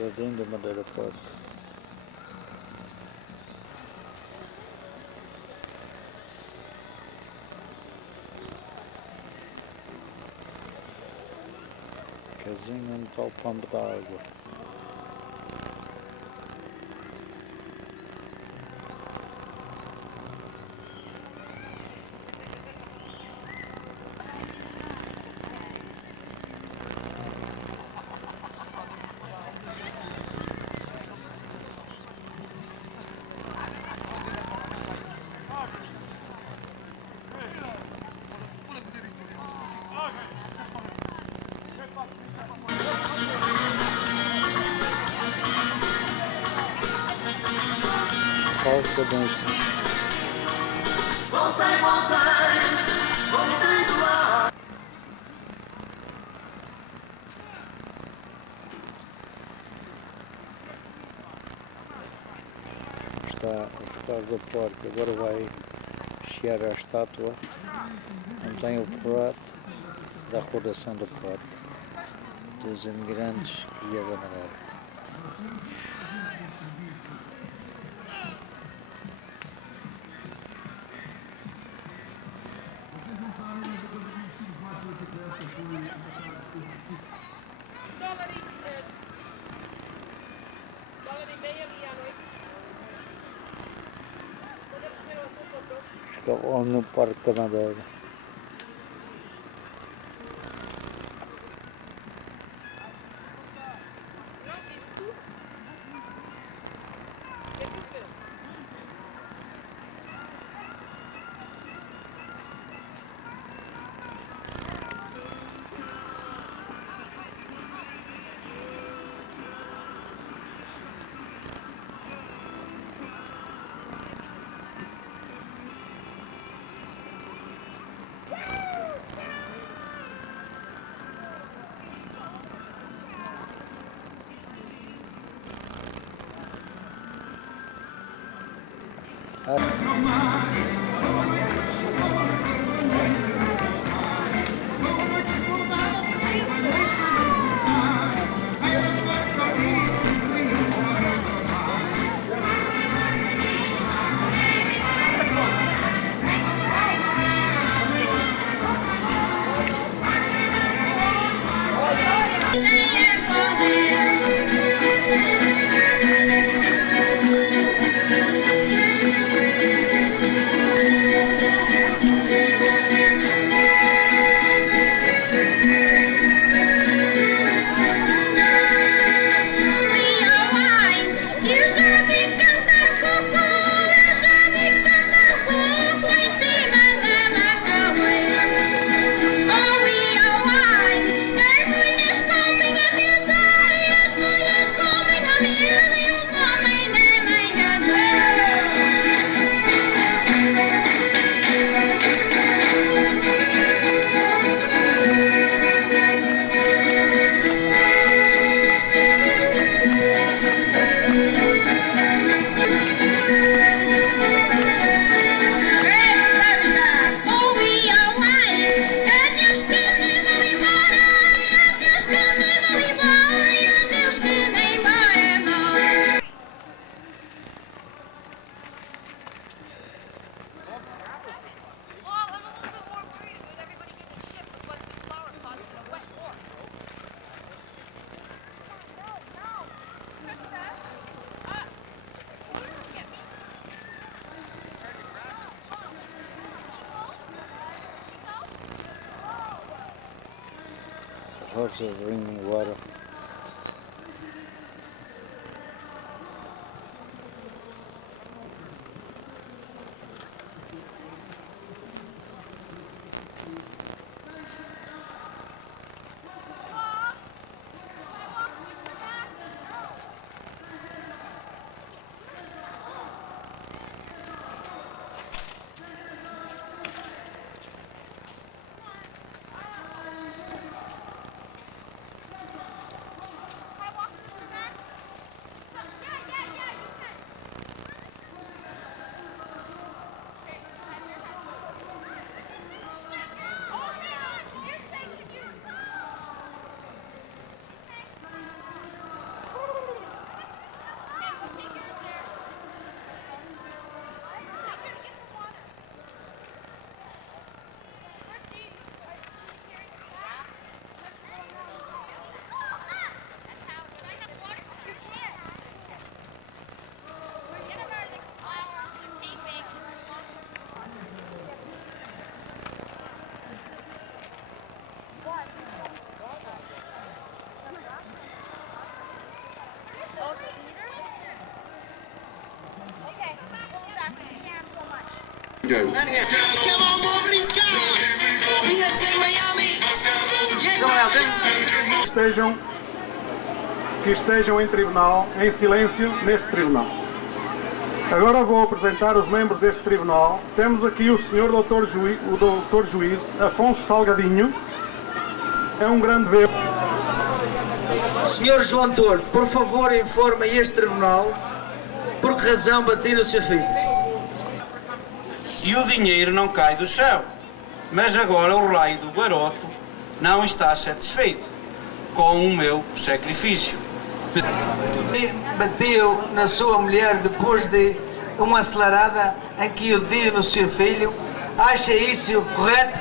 Jardim da Madeira Park. Casinha onde está o pombo da água. Qual que dança? Voltei do ar. Está o estado do porco, agora vai chegar à estátua, onde tem o prato da recordação do porco, dos imigrantes que vieram da Madeira. Escavão no Parque da Madeira. Horses drinking water. Que estejam em tribunal, em silêncio, neste tribunal. Agora vou apresentar os membros deste tribunal. Temos aqui o senhor doutor juiz Afonso Salgadinho. É um grande ver. Senhor João Torto, por favor informe a este tribunal por que razão bati no seu filho. E o dinheiro não cai do céu, mas agora o raio do garoto não está satisfeito com o meu sacrifício. Bateu na sua mulher depois de uma acelerada em que o deu no seu filho. Acha isso correto?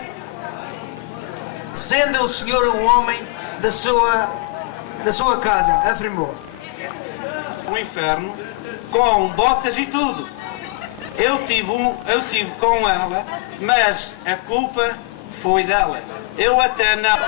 Sendo o senhor um homem da sua casa, afirmou. O inferno com botas e tudo. Eu tive com ela, mas a culpa foi dela. Eu até não...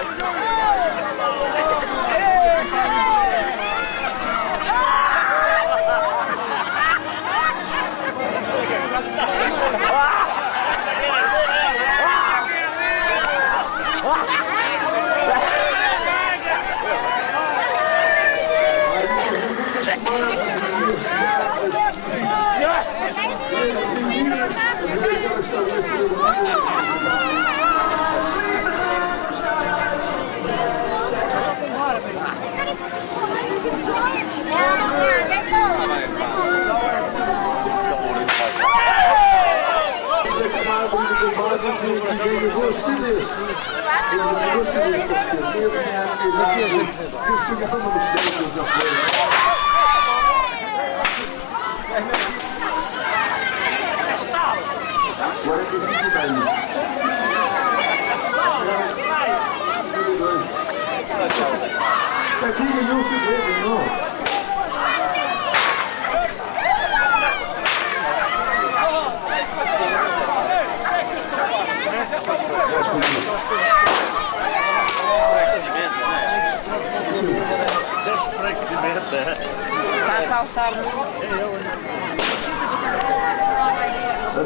Está a saltar muito.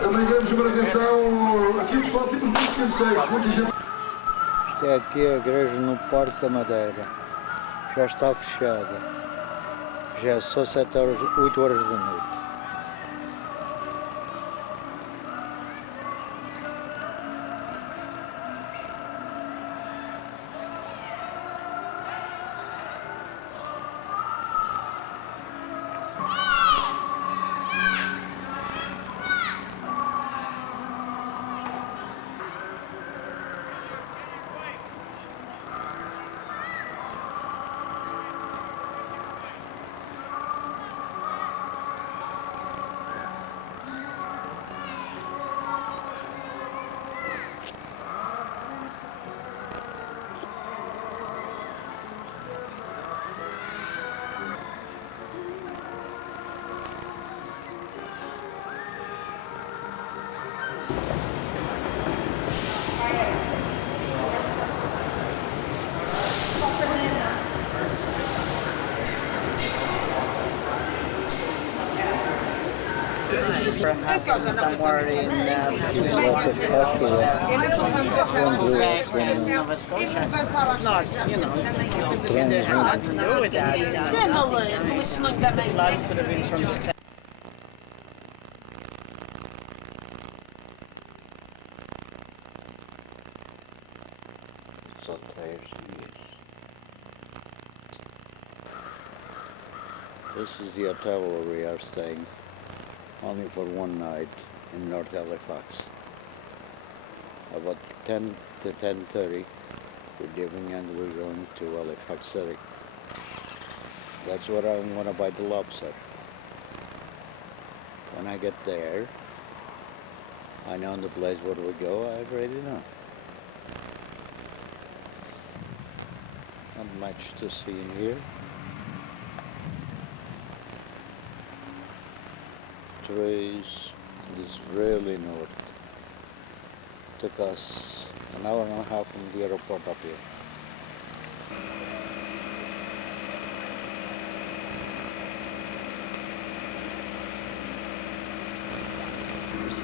Também queremos chamar a atenção aqui, pessoal, tipo de gente. Isto é aqui a igreja no Parque da Madeira. Já está fechada. Já são 8 horas da noite. Perhaps somewhere in Nova Scotia. It's not, you know, there's a lot to do with that. Lads could have been from the south. This is the hotel where we are staying, only for one night in North Halifax. About 10 to 10:30 we're leaving and we're going to Halifax City. That's where I'm going to buy the lobster. When I get there, I know the place where we go, I already know. Not much to see in here. Trees, it is really north. Took us an hour and a half from the airport up here.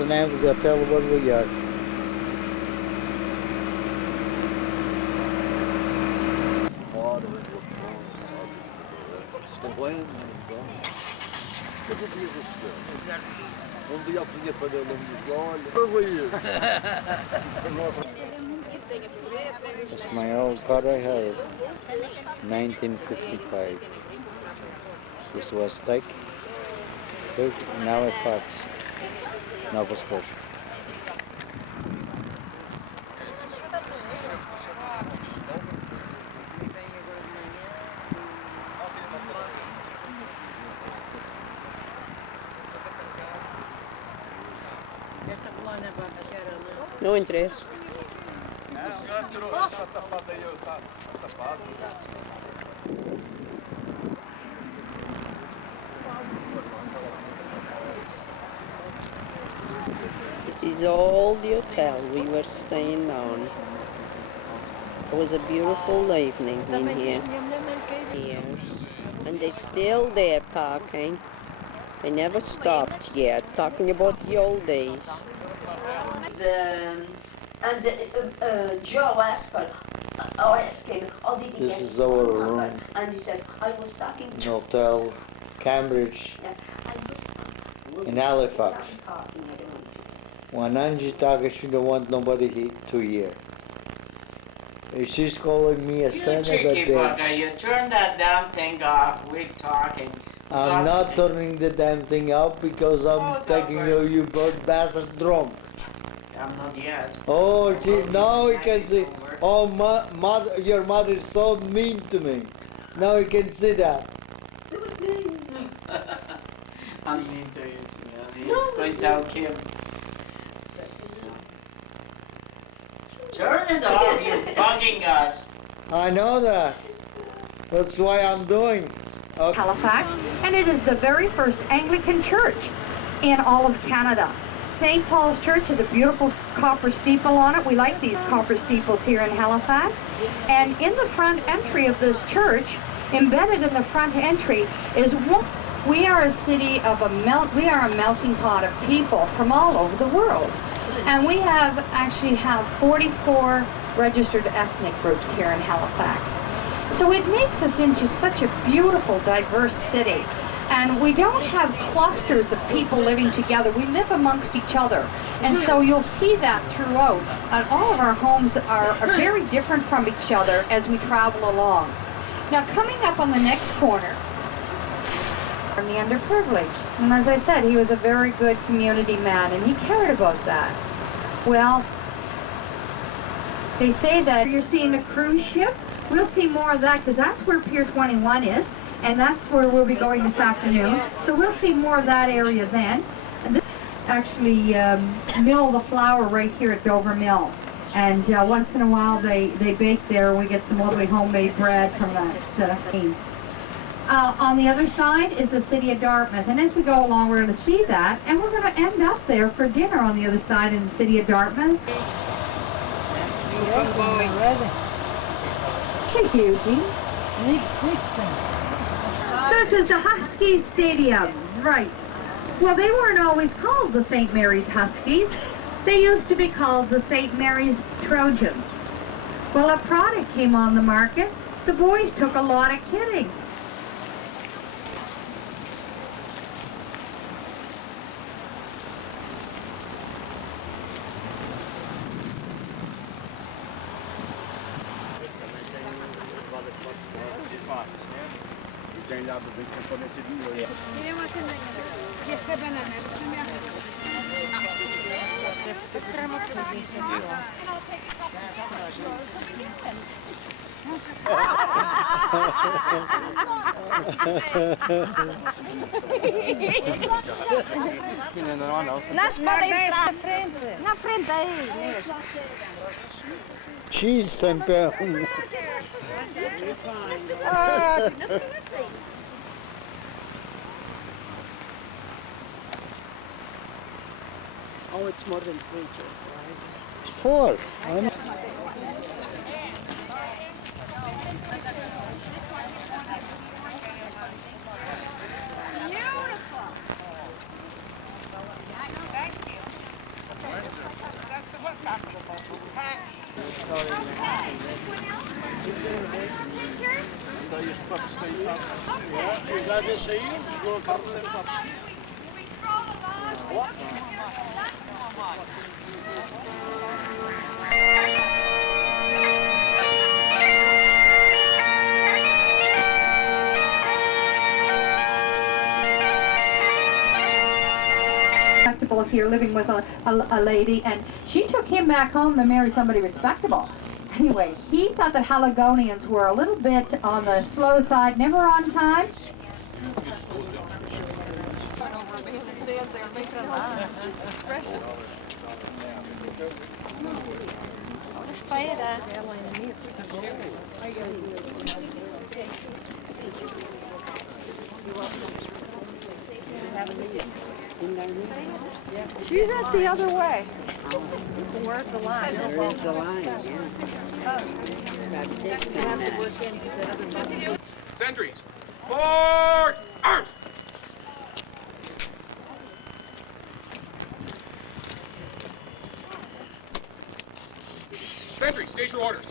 Esse nem é até o barulhar. Um dia eu fui para ele e disse, olha, That's my old car I had, 1955. This was take in Halifax, Nova Scotia. Não interessa. This is all the hotel we were staying on. It was a beautiful evening in here. Yes. And they're still there parking. They never stopped yet, talking about the old days. Joe asked her, asked him, oh, did he This get is his our phone number? room. And he says, I was talking to Hotel Cambridge Yeah, I was in Halifax. talking, I don't know. When Angie talks, she don't want nobody to hear. She's calling me a You son of a cheeky bugger, bitch. you turn that damn thing off, we're talking. I'm not turning the damn thing off because I'm Oh, taking don't you both bastard drunk. I'm not yet. Oh, gee, now you can see. Oh, mother, your mother is so mean to me. Now you can see that. It was me. I'm mean to you, yeah. He's going to tell Kim. Turn it off, you're bugging us. I know that. That's why I'm doing. Okay. Halifax, and it is the very first Anglican church in all of Canada. St. Paul's Church has a beautiful copper steeple on it. We like these copper steeples here in Halifax. And in the front entry of this church, embedded in the front entry, is one. We are a city of we are a melting pot of people from all over the world. And we actually have 44 registered ethnic groups here in Halifax. So it makes us into such a beautiful, diverse city. And we don't have clusters of people living together. We live amongst each other. And so you'll see that throughout. And all of our homes are very different from each other as we travel along. Now, coming up on the next corner, from the underprivileged. And as I said, he was a very good community man, and he cared about that. Well, they say that you're seeing a cruise ship. We'll see more of that because that's where Pier 21 is, and that's where we'll be going this afternoon. So we'll see more of that area then. And this actually mill the flour right here at Dover Mill. And once in a while they bake there. We get some lovely homemade bread from that beans. On the other side is the city of Dartmouth, and as we go along we're going to see that, and we're going to end up there for dinner on the other side in the city of Dartmouth. Thank you, Eugene. Needs fixing. This is the Huskies Stadium, right. Well, they weren't always called the St. Mary's Huskies. They used to be called the St. Mary's Trojans. Well, a product came on the market. The boys took a lot of kidding. Nas podem entrar na frente. Na frente aí mesmo. She's sempre Oh, it's more than 3, right? 4. Daí os papos sentados. Eu já vi sair, chegou a carro sentado. Respectable here, living with a lady, and she took him back home to marry somebody respectable. Anyway, he thought that Haligonians were a little bit on the slow side, never on time. She's at the other way. Where's the line? Where's the line? Yeah. Sentries, forward, arms! Sentries, station orders.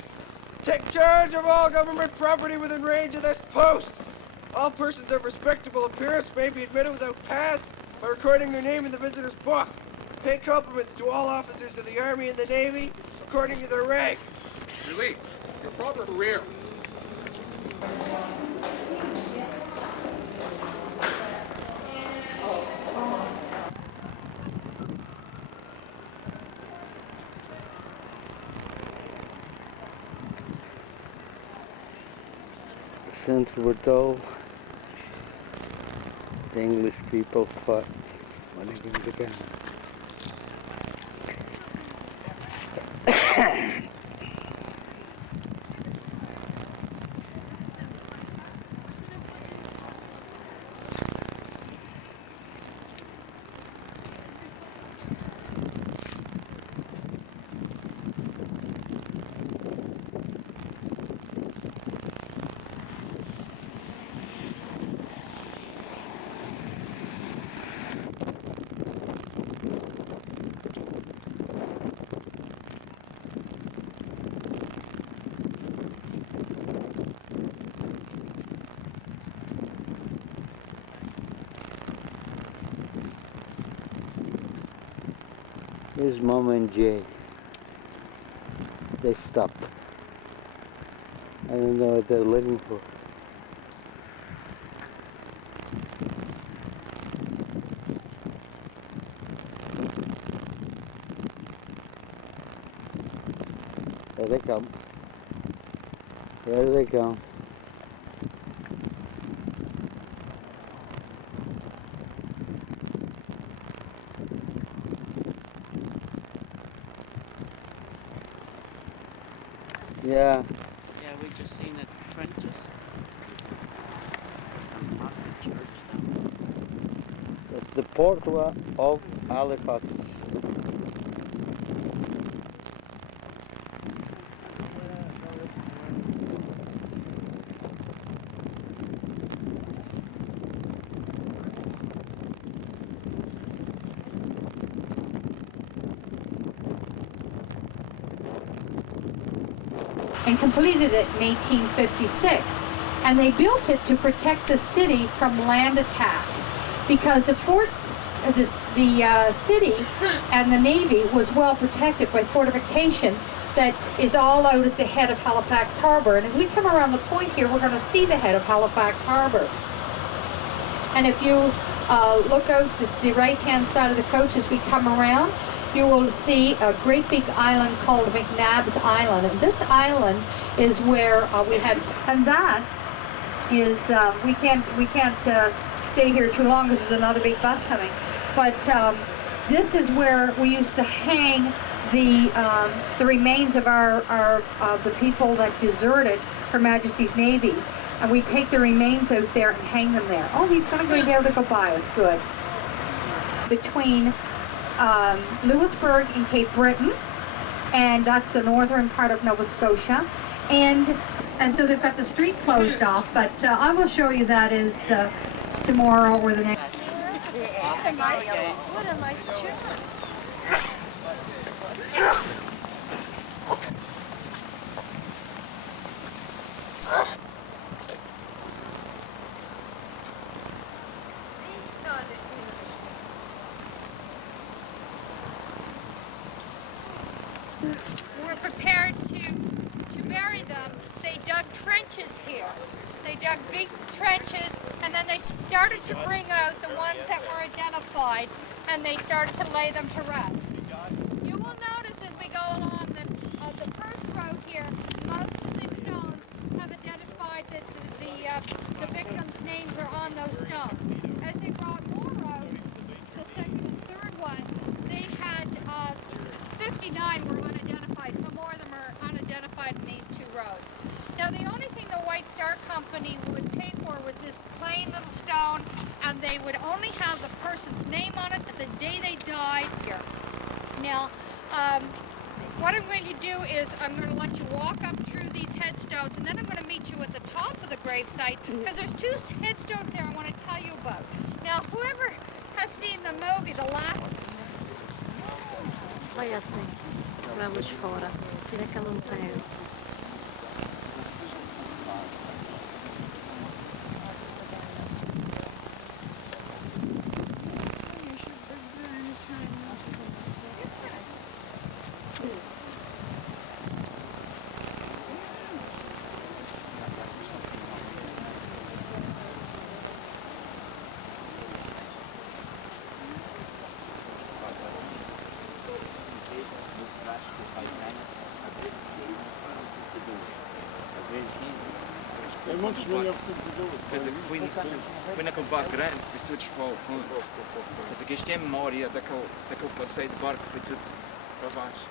Take charge of all government property within range of this post. All persons of respectable appearance may be admitted without pass by recording their name in the visitor's book. Pay compliments to all officers of the Army and the Navy according to their rank. Relief, your proper career. Since we're told the English people fought when England began. Here's Mom and Jay. They stopped. I don't know what they're looking for. There they come. There they come. Yeah. Yeah, we just seen it trenches. Some market church though. That's the port of Halifax. And completed it in 1856. And they built it to protect the city from land attack, because the city and the Navy was well protected by fortification that is all out at the head of Halifax Harbor. And as we come around the point here, we're going to see the head of Halifax Harbor. And if you look out the right-hand side of the coach as we come around, you will see a great big island called McNabb's Island. And this island is where we had, and that is, we can't stay here too long because there's another big bus coming. But this is where we used to hang the remains of the people that deserted Her Majesty's Navy. And we take the remains out there and hang them there. Oh, he's going to be able to go by us. Good. Between Louisburg and Cape Breton, and that's the northern part of Nova Scotia, and so they've got the street closed off, but I will show you that is tomorrow or the next. What a nice chair. were prepared to bury them, they dug trenches here. They dug big trenches, and then they started to bring out the ones that were identified, and they started to lay them to rest. You will notice as we go along that the first row here, most of the stones have identified that the victims' names are on those stones. As they brought more out, the second and third ones, they had 59 were unidentified, so more of them are unidentified in these two rows. Now the only thing the White Star Company would pay for was this plain little stone, and they would only have the person's name on it the day they died here. Now, what I'm going to do is I'm going to let you walk up through these headstones, and then I'm going to meet you at the top of the gravesite, because there's two headstones there I want to tell you about. Now, whoever has seen the movie, the last... Vai assim, para luz fora, tira aquela montanha. Tem muitos milhões de seguidores. Quer dizer, fui naquele barco grande, fui todos para o fundo. Quer dizer, que isto é memória daquele passeio de barco, foi tudo para baixo.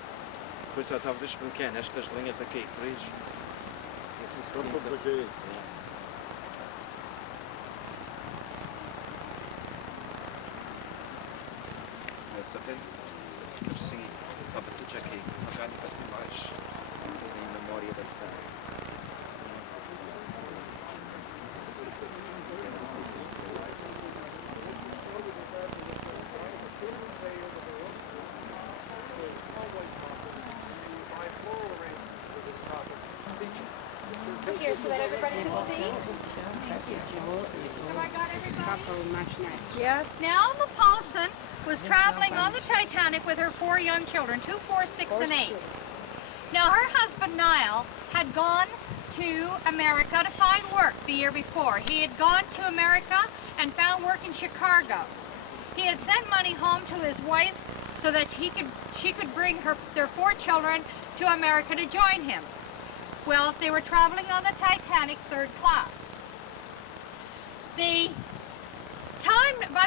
Depois já estava explicando estas linhas aqui, três. Estão todos aqui. Dessa vez, assim, estava tudo aqui, apagado para baixo, tudo em memória da pessoa. Here so that everybody can see. Thank you. Have I got everybody? Yes. Now, Alma Paulson was traveling on the Titanic with her 4 young children, 2, 4, 6, and 8. Now, her husband, Niall, had gone to America to find work the year before. He had gone to America and found work in Chicago. He had sent money home to his wife so that she could bring their 4 children to America to join him. Well, they were traveling on the Titanic 3rd class. By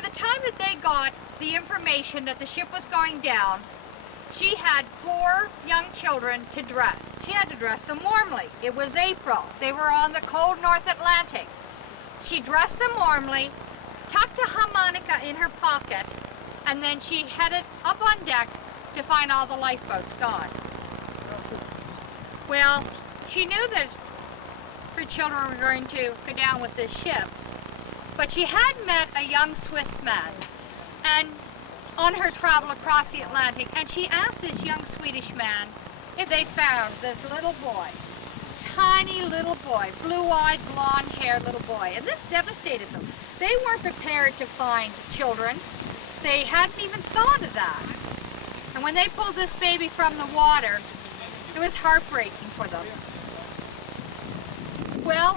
the time that they got the information that the ship was going down, she had 4 young children to dress. She had to dress them warmly. It was April. They were on the cold North Atlantic. She dressed them warmly, tucked a harmonica in her pocket, and then she headed up on deck to find all the lifeboats gone. Well, she knew that her children were going to go down with this ship, but she had met a young Swiss man and on her travel across the Atlantic, and she asked this young Swedish man if they found this little boy, tiny little boy, blue-eyed, blonde-haired little boy, and this devastated them. They weren't prepared to find children. They hadn't even thought of that. And when they pulled this baby from the water, it was heartbreaking for them. Well,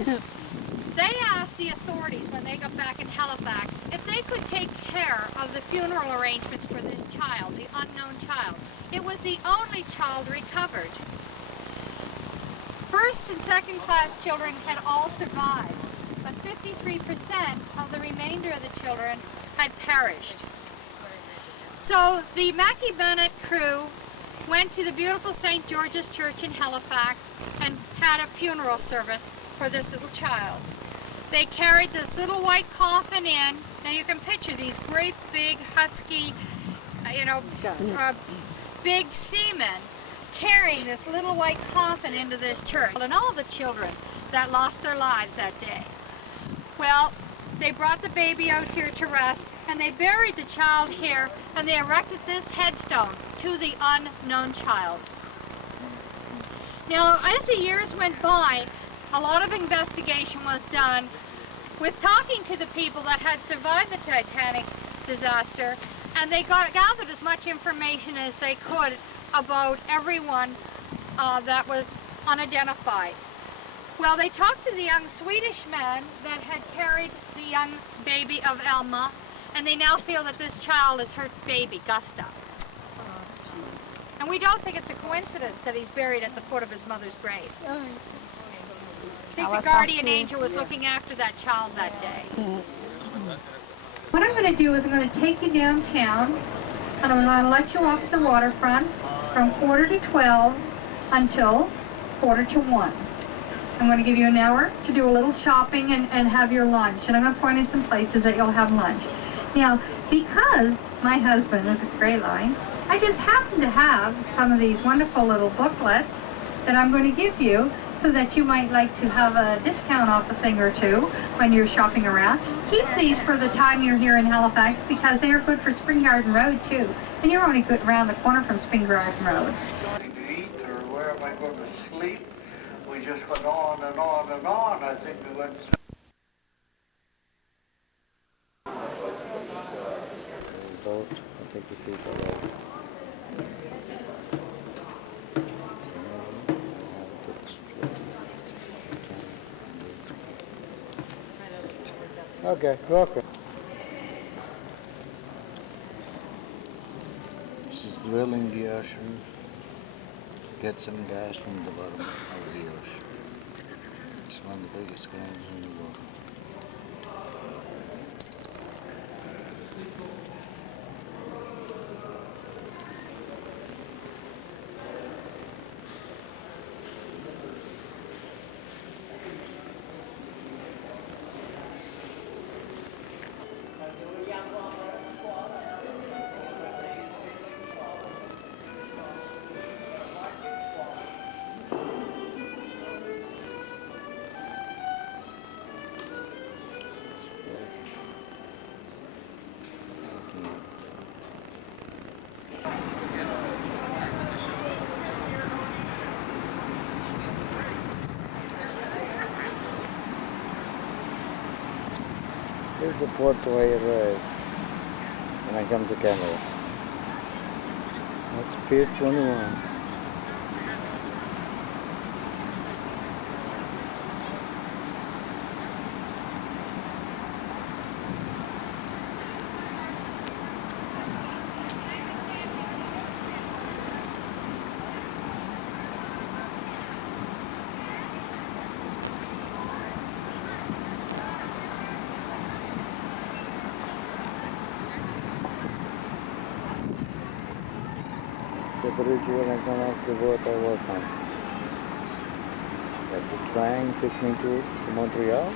they asked the authorities when they got back in Halifax if they could take care of the funeral arrangements for this child, the unknown child. It was the only child recovered. 1st and 2nd class children had all survived, but 53% of the remainder of the children had perished. So the Mackie Bennett crew went to the beautiful St. George's Church in Halifax and had a funeral service for this little child. They carried this little white coffin in. Now you can picture these great big husky, big seamen carrying this little white coffin into this church. And all the children that lost their lives that day. Well, they brought the baby out here to rest, and they buried the child here, and they erected this headstone to the unknown child. Now, as the years went by, a lot of investigation was done with talking to the people that had survived the Titanic disaster, and they gathered as much information as they could about everyone that was unidentified. Well, they talked to the young Swedish man that had carried the young baby of Elma, and they now feel that this child is her baby, Gustav. And we don't think it's a coincidence that he's buried at the foot of his mother's grave. I think the guardian angel was looking after that child that day. What I'm going to do is I'm going to take you downtown, and I'm going to let you off the waterfront from 11:45 until 1:45. I'm going to give you an hour to do a little shopping and have your lunch, and I'm going to point in some places that you'll have lunch. Now, because my husband is a gray line, I just happen to have some of these wonderful little booklets that I'm going to give you so that you might like to have a discount off a thing or two when you're shopping around. Keep these for the time you're here in Halifax because they are good for Spring Garden Road too. And you're only good around the corner from Spring Garden Road. To eat or where am I going to sleep? We just went on and on and on. I think we went. Boat, I'll take the people over. Okay, okay. This is drilling the ocean. Get some gas from the bottom of the ocean. It's one of the biggest claims in the world. Here's the port where I arrive when I come to Canada. That's Pier 21. The bridge where I come off the boat I work on. That's a train took me to Montreal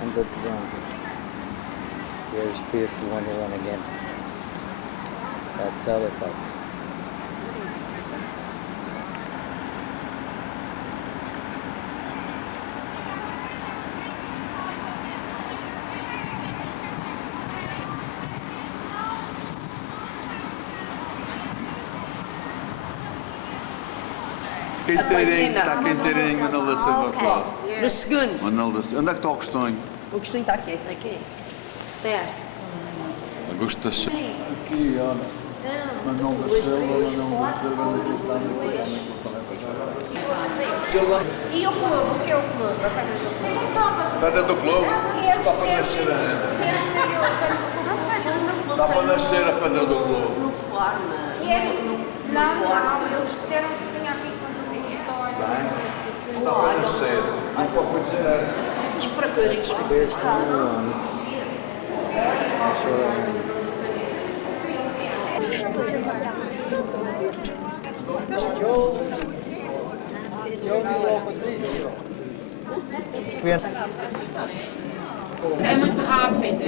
and to Toronto. Here's Pier 21 again. That's Halifax. Está quenteirinho, Manel da Silva, claro. No segundo. Manel da Silva. Onde é que está o Agostinho? O Agostinho está aqui. Aqui. There. Augusto da Silva. Aqui, olha. Manel da Silva, E o clube? O que é o clube? A Pedra do Globo? Está para nascer ainda. Está para nascer a Pedra do Globo. No forma. Não, eles disseram que tinha aqui conduzições. Está para nascer. Não pode dizer essa. Diz para que está. É muito rápido.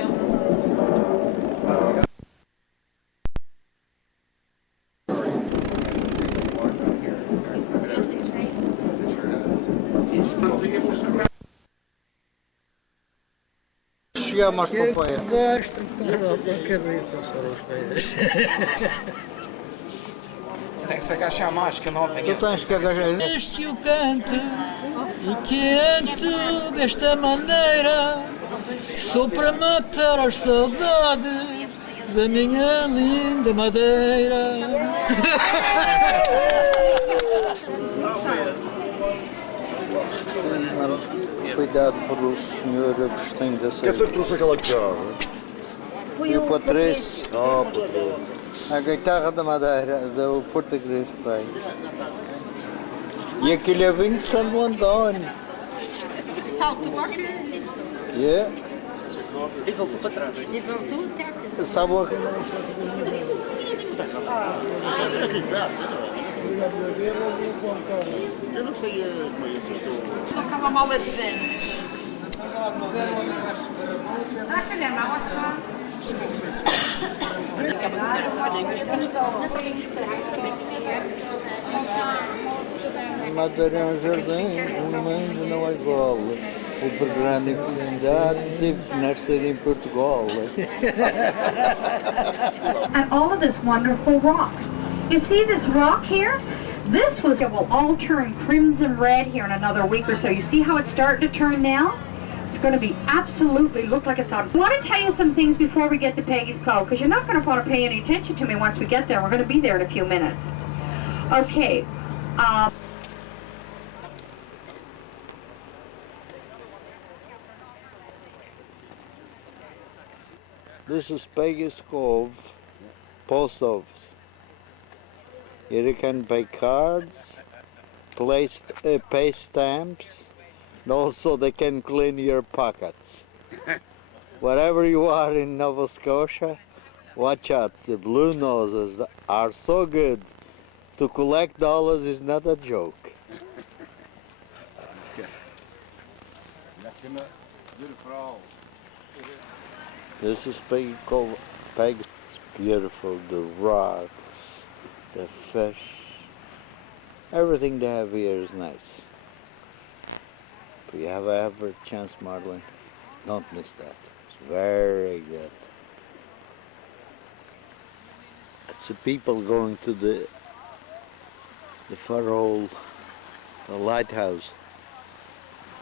Chegamos aos papéis. Gosto de a cabeça para os pés. Tem que se agachar mais, que eu não venho. Tu tens que agachar. Este o canto e canto desta maneira, que sou para matar as saudades da minha linda Madeira. Cuidado por o senhor Agostinho da Quem Silva. foi que trouxe aquela guitarra? E o Patrício. A guitarra da Madeira, do português, pai. E aquele é vinho de Santo Antônio. Saltou aqui. Yeah. E voltou para trás. E voltou até aqui. Sabe o que? Eu não sei como é que estou. Aquela mala de vendas. Ah, calhar não, assar. Madeira é um jardim, o mundo não é igual. O por grande infelicidade tive que nascer em Portugal. And all of this wonderful rock. You see this rock here? This was, it will all turn crimson red here in another week or so. You see how it's starting to turn now? It's going to be absolutely, look like it's on. I want to tell you some things before we get to Peggy's Cove, because you're not going to want to pay any attention to me once we get there. We're going to be there in a few minutes. Okay. This is Peggy's Cove, post office. Here you can pay cards, pay stamps, and also they can clean your pockets. Wherever you are in Nova Scotia, watch out, the blue noses are so good. To collect dollars is not a joke. This is Peggy Cove. Peggy. It's beautiful, the rocks, the fish, everything they have here is nice. If you have ever a chance, Marlene, don't miss that. It's very good. It's the people going to the Farol, the lighthouse,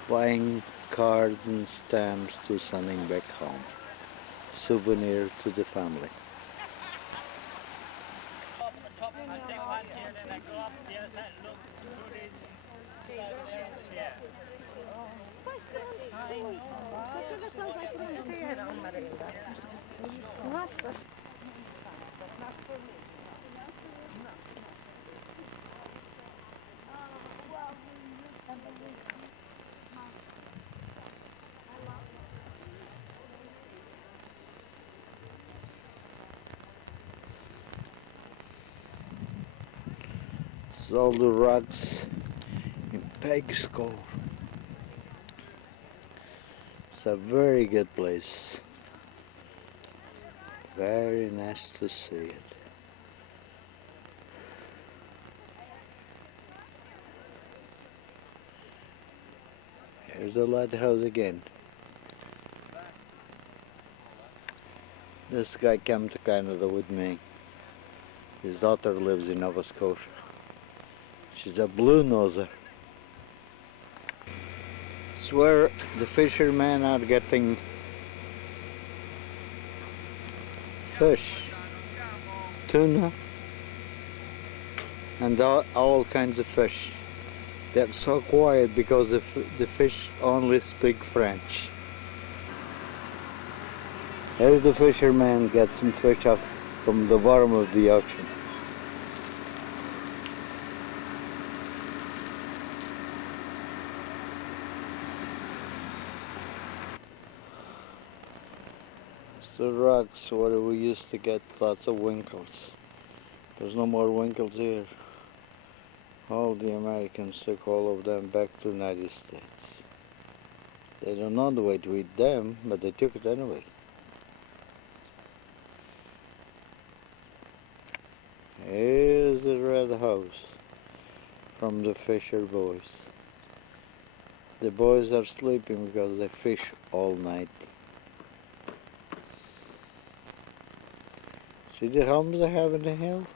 buying cards and stamps to sending back home. Souvenir to the family. Nossa. It's all the rocks in Peggy's Cove. It's a very good place. Very nice to see it. Here's the lighthouse again. This guy came to Canada with me. His daughter lives in Nova Scotia. She's a blue noser. It's where the fishermen are getting fish, tuna, and all kinds of fish. They're so quiet because the fish only speak French. Here's the fisherman get some fish off from the bottom of the ocean. It's the rocks where we used to get lots of winkles. There's no more winkles here. All the Americans took all of them back to the United States. They don't know the way to eat them, but they took it anyway. Here's the red house from the fisher boys. The boys are sleeping because they fish all night. See the homes they have in the hills?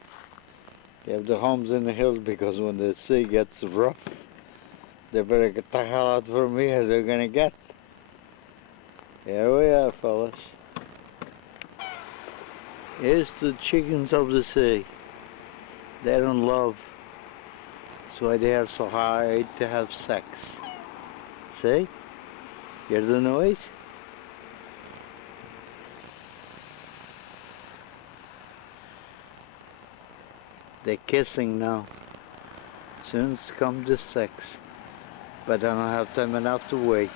They have the homes in the hills because when the sea gets rough, they better get the hell out from here, they're gonna get. Here we are, fellas. Here's the chickens of the sea. They're in love. That's why they are so hard to have sex. See? Hear the noise? They're kissing now. Soon come the sex. But I don't have time enough to wait.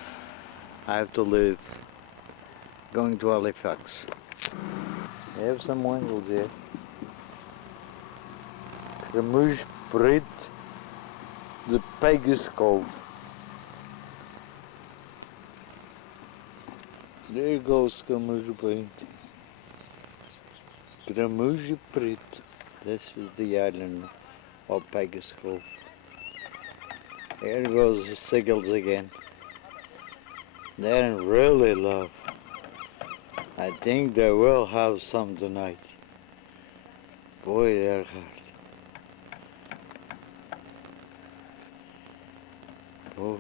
I have to leave. Going to Halifax. They have some wangles here. Cremouge Brit de Pegasus Cove. There goes Cremouge Brit. Cremouge Brit. This is the island of Pegasus Cove. Here goes the seagulls again. They're in really love. I think they will have some tonight. Boy, they're hard. Boy.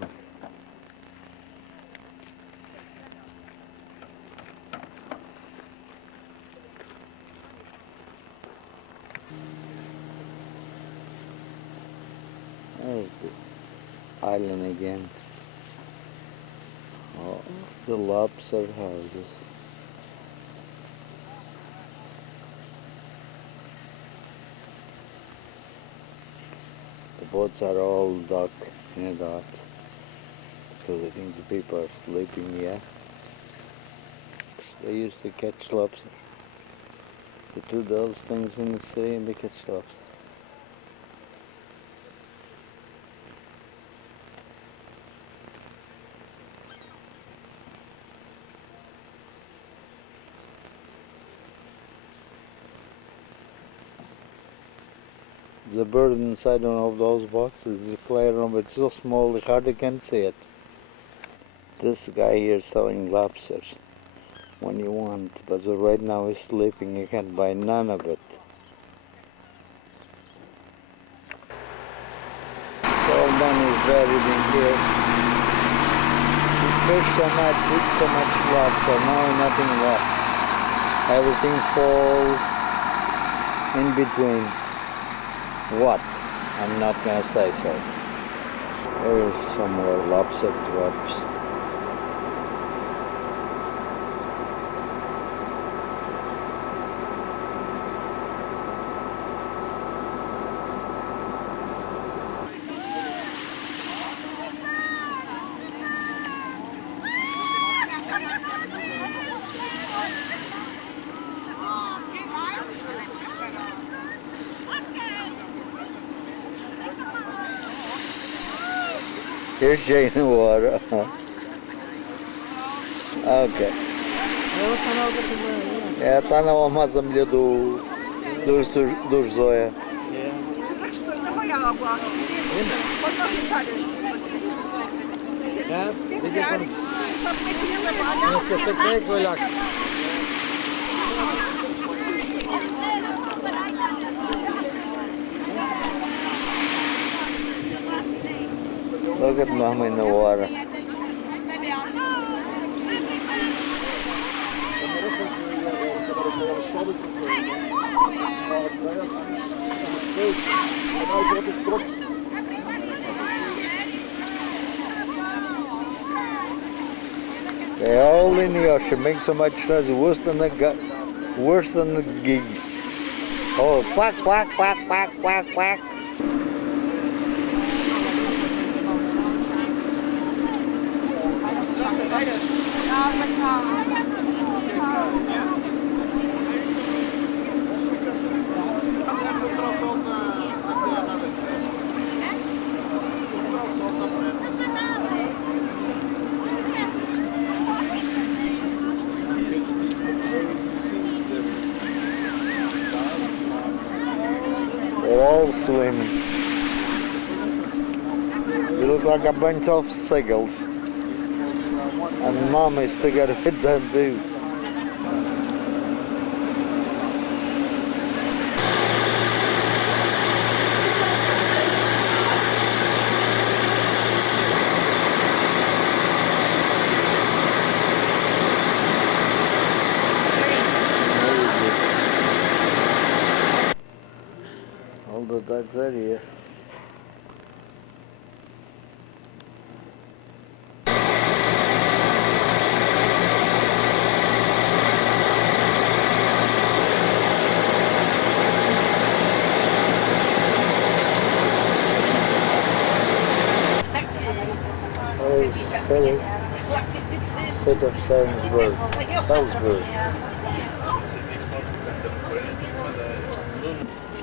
There's the island again. Oh, the lobster houses. The boats are all docked in a dock because I think the people are sleeping here. They used to catch lobster. They threw those things in the sea and they catch lobster. The bird inside one of those boxes, they fly around, but it's so small, it's hardly can see it. This guy here is selling lobsters when you want, but right now he's sleeping, you can't buy none of it. All money is buried in here. We fish so much, eat so much lobster, now nothing left. Everything falls in between. What? I'm not gonna say so. There's some more lobster drops. Here's Jay in the water. Ok. É, está na massa melhor do Zóia. Look at Mama in the water. They're all in the ocean, make so much noise, worse than the geese. Oh, quack, quack, quack, quack, quack, quack. They're all swimming. They look like a bunch of seagulls. And Mom is together with them too. Saudades da areia. Instead of Salisbury.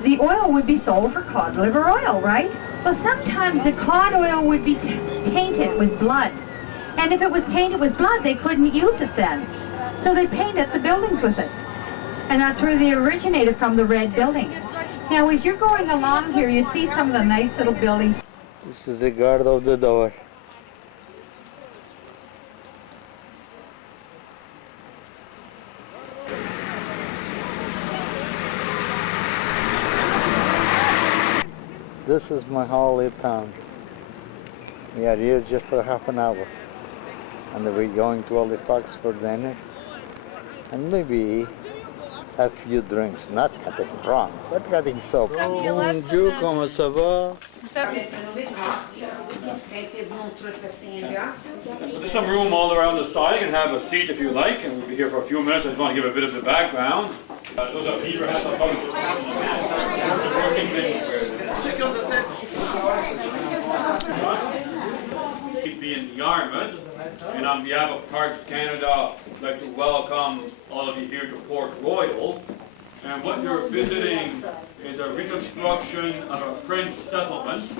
The oil would be sold for cod liver oil, right? Well, sometimes the cod oil would be tainted with blood. And if it was tainted with blood, they couldn't use it then. So they painted the buildings with it. And that's where they originated from, the red buildings. Now, as you're going along here, you see some of the nice little buildings. This is the guard of the door. This is my holiday town. We are here just for half an hour. And we're going to Halifax for dinner. And maybe a few drinks. Not getting wrong, but getting sober. Bonjour, comment ça va? There's some room all around the side. You can have a seat if you like, and we'll be here for a few minutes. I just want to give a bit of the background. Those are Peter has the boats. Being Yarmouth, and on behalf of Parks Canada, I'd like to welcome all of you here to Port Royal. And what you're visiting is a reconstruction of a French settlement.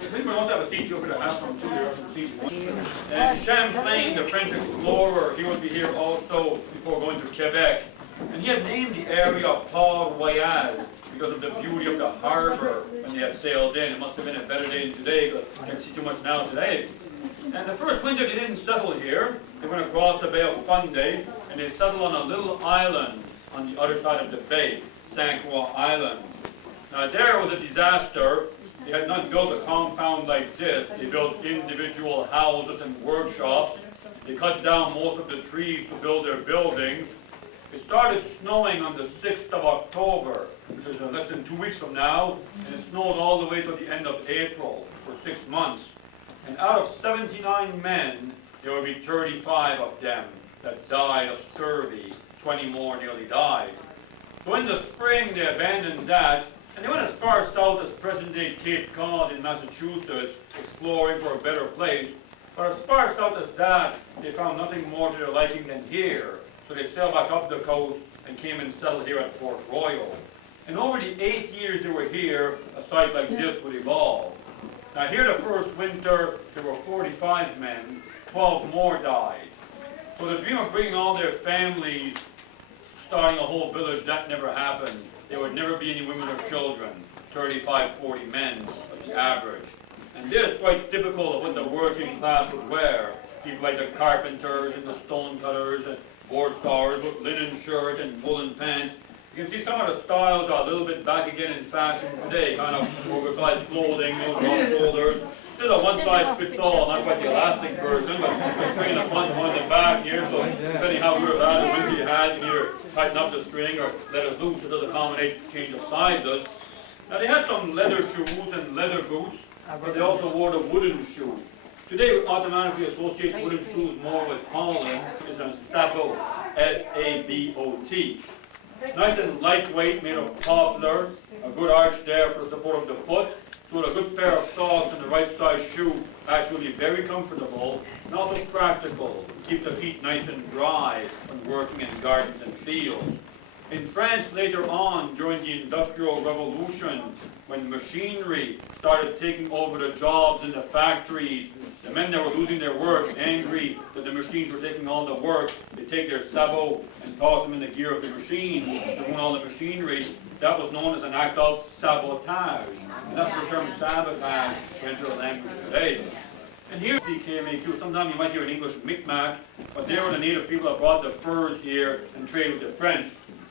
If anyone wants to have a seat, feel free to have some too. There are some seats. And Champlain, the French explorer, he would be here also before going to Quebec. And he had named the area Port Royal because of the beauty of the harbor when they had sailed in. It must have been a better day than today, but I can't see too much now today. And the first winter they didn't settle here. They went across the Bay of Fundy, and they settled on a little island on the other side of the bay, St. Croix Island. Now there was a disaster. They had not built a compound like this. They built individual houses and workshops. They cut down most of the trees to build their buildings. It started snowing on the 6th of October, which is less than 2 weeks from now, and it snowed all the way to the end of April for 6 months. And out of 79 men, there would be 35 of them that died of scurvy. 20 more nearly died. So in the spring, they abandoned that, and they went as far south as present-day Cape Cod in Massachusetts, exploring for a better place. But as far south as that, they found nothing more to their liking than here. So they sailed back up the coast and came and settled here at Port Royal. And over the 8 years they were here, a site like this would evolve. Now here the first winter, there were 45 men, 12 more died. So the dream of bringing all their families, starting a whole village, that never happened. There would never be any women or children, 35, 40 men was the average. And this is quite typical of what the working class would wear. People like the carpenters and the stone cutters and board sawers with linen shirt and woolen pants. You can see some of the styles are a little bit back again in fashion today, kind of oversized clothing, no drop shoulders. This is a one-size-fits-all, not quite the elastic version, but a string in the front and one in the back here, so depending how good or bad the winter you had, you can either tighten up the string or let it loose. It does accommodate change of sizes. Now they had some leather shoes and leather boots, but they also wore the wooden shoe. Today we automatically associate wooden shoes more with Holland. It's a sabot, S-A-B-O-T. Nice and lightweight, made of poplar, a good arch there for the support of the foot. So with a good pair of socks and the right size shoe, actually very comfortable and also practical. Keep the feet nice and dry when working in gardens and fields. In France later on, during the Industrial Revolution, when machinery started taking over the jobs in the factories, the men that were losing their work, angry that the machines were taking all the work, they take their sabot and toss them in the gear of the machines to ruin all the machinery. That was known as an act of sabotage. And that's where the term sabotage went to the language today. And here's the KMAQ. Sometimes you might hear an English Micmac, but they were the native people that brought the furs here and traded with the French.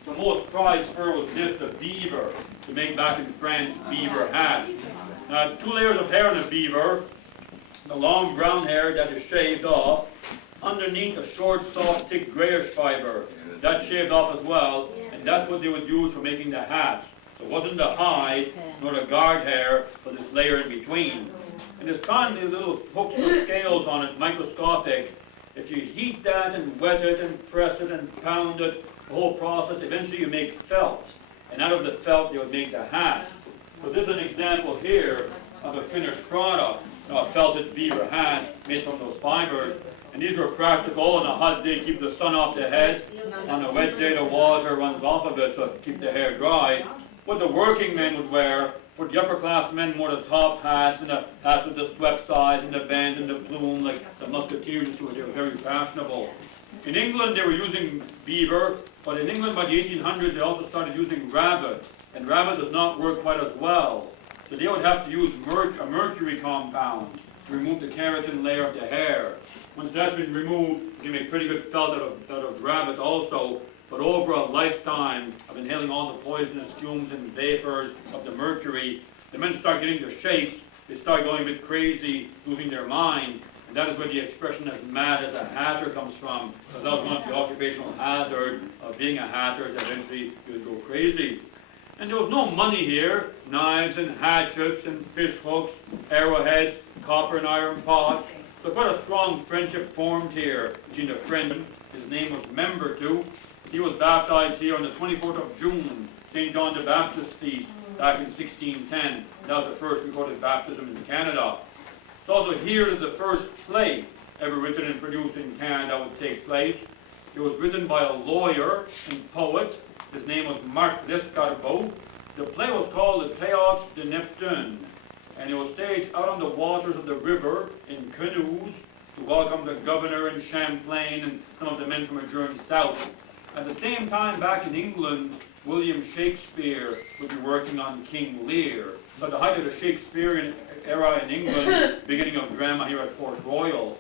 The most prized fur was this, the beaver, to make back in France beaver hats. Now, 2 layers of hair in a beaver, the long brown hair that is shaved off, underneath a short, soft, thick, grayish fiber. That's shaved off as well, and that's what they would use for making the hats. It wasn't the hide nor the guard hair, but this layer in between. And there's tiny little hooks or scales on it, microscopic. If you heat that and wet it and press it and pound it, the whole process, eventually you make felt. And out of the felt, you would make the hats. So this is an example here of a finished product, a felted beaver hat made from those fibers. And these were practical. On a hot day, keep the sun off the head. On a wet day, the water runs off of it to keep the hair dry. What the working men would wear, for the upper class men, wore the top hats and the hats with the swept sides and the bands and the plume, like the musketeers used to. They were very fashionable. In England, they were using beaver, but in England by the 1800s, they also started using rabbit. And rabbit does not work quite as well. So they would have to use a mercury compound to remove the keratin layer of the hair. Once that's been removed, you can make pretty good felt out of rabbit also. But over a lifetime of inhaling all the poisonous fumes and vapors of the mercury, the men start getting the shakes. They start going a bit crazy, losing their mind. And that is where the expression as mad as a hatter comes from. Because that was one of the occupational hazard of being a hatter, is eventually you would go crazy. And there was no money here. Knives and hatchets and fish hooks, arrowheads, copper and iron pots. So quite a strong friendship formed here between the friend. His name was Member too. He was baptized here on the 24th of June, St. John the Baptist feast, back in 1610. That was the first recorded baptism in Canada. It's also here that the first play ever written and produced in Canada would take place. It was written by a lawyer and poet. His name was Marc Lescarbot. The play was called the Théâtre de Neptune, and it was staged out on the waters of the river in canoes to welcome the governor in Champlain and some of the men from a journey south. At the same time, back in England, William Shakespeare would be working on King Lear. So at the height of the Shakespearean era in England, beginning of drama here at Port Royal.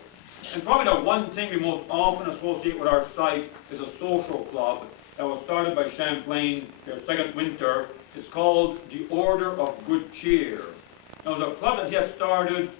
And probably the one thing we most often associate with our site is a social club that was started by Champlain their second winter. It's called the Order of Good Cheer. Now, it was a club that he had started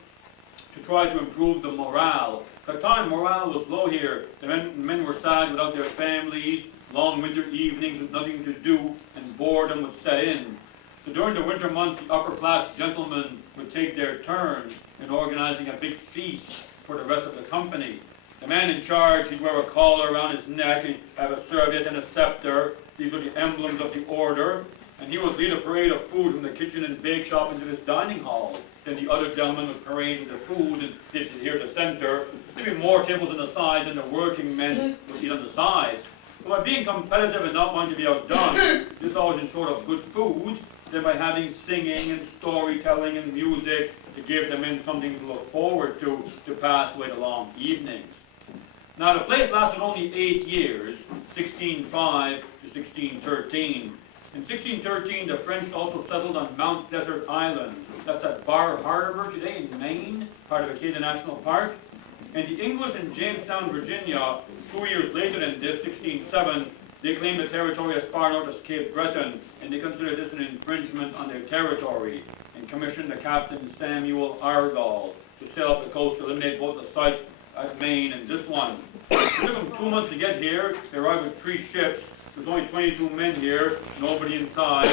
to try to improve the morale. At the time, morale was low here. The men were sad without their families, long winter evenings with nothing to do, and boredom would set in. So during the winter months, the upper-class gentlemen would take their turns in organizing a big feast for the rest of the company. The man in charge, he'd wear a collar around his neck, he'd have a serviette and a scepter. These were the emblems of the order. And he would lead a parade of food from the kitchen and bake shop into this dining hall. Then the other gentlemen would parade with the food, and they'd sit here at the center. There'd be more tables on the sides, and the working men would eat on the sides. But by being competitive and not wanting to be outdone, this always ensured of good food, then by having singing and storytelling and music to give the men something to look forward to pass away the long evenings. Now, the place lasted only 8 years, 1605 to 1613. In 1613, the French also settled on Mount Desert Island. That's at Bar Harbor today in Maine, part of Acadia National Park. And the English in Jamestown, Virginia, 2 years later than this, 1607, they claimed the territory as far north as Cape Breton, and they considered this an infringement on their territory, and commissioned the Captain Samuel Argall to sail up the coast to eliminate both the site at Maine and this one. It took them 2 months to get here. They arrived with 3 ships. There's only 22 men here, nobody inside,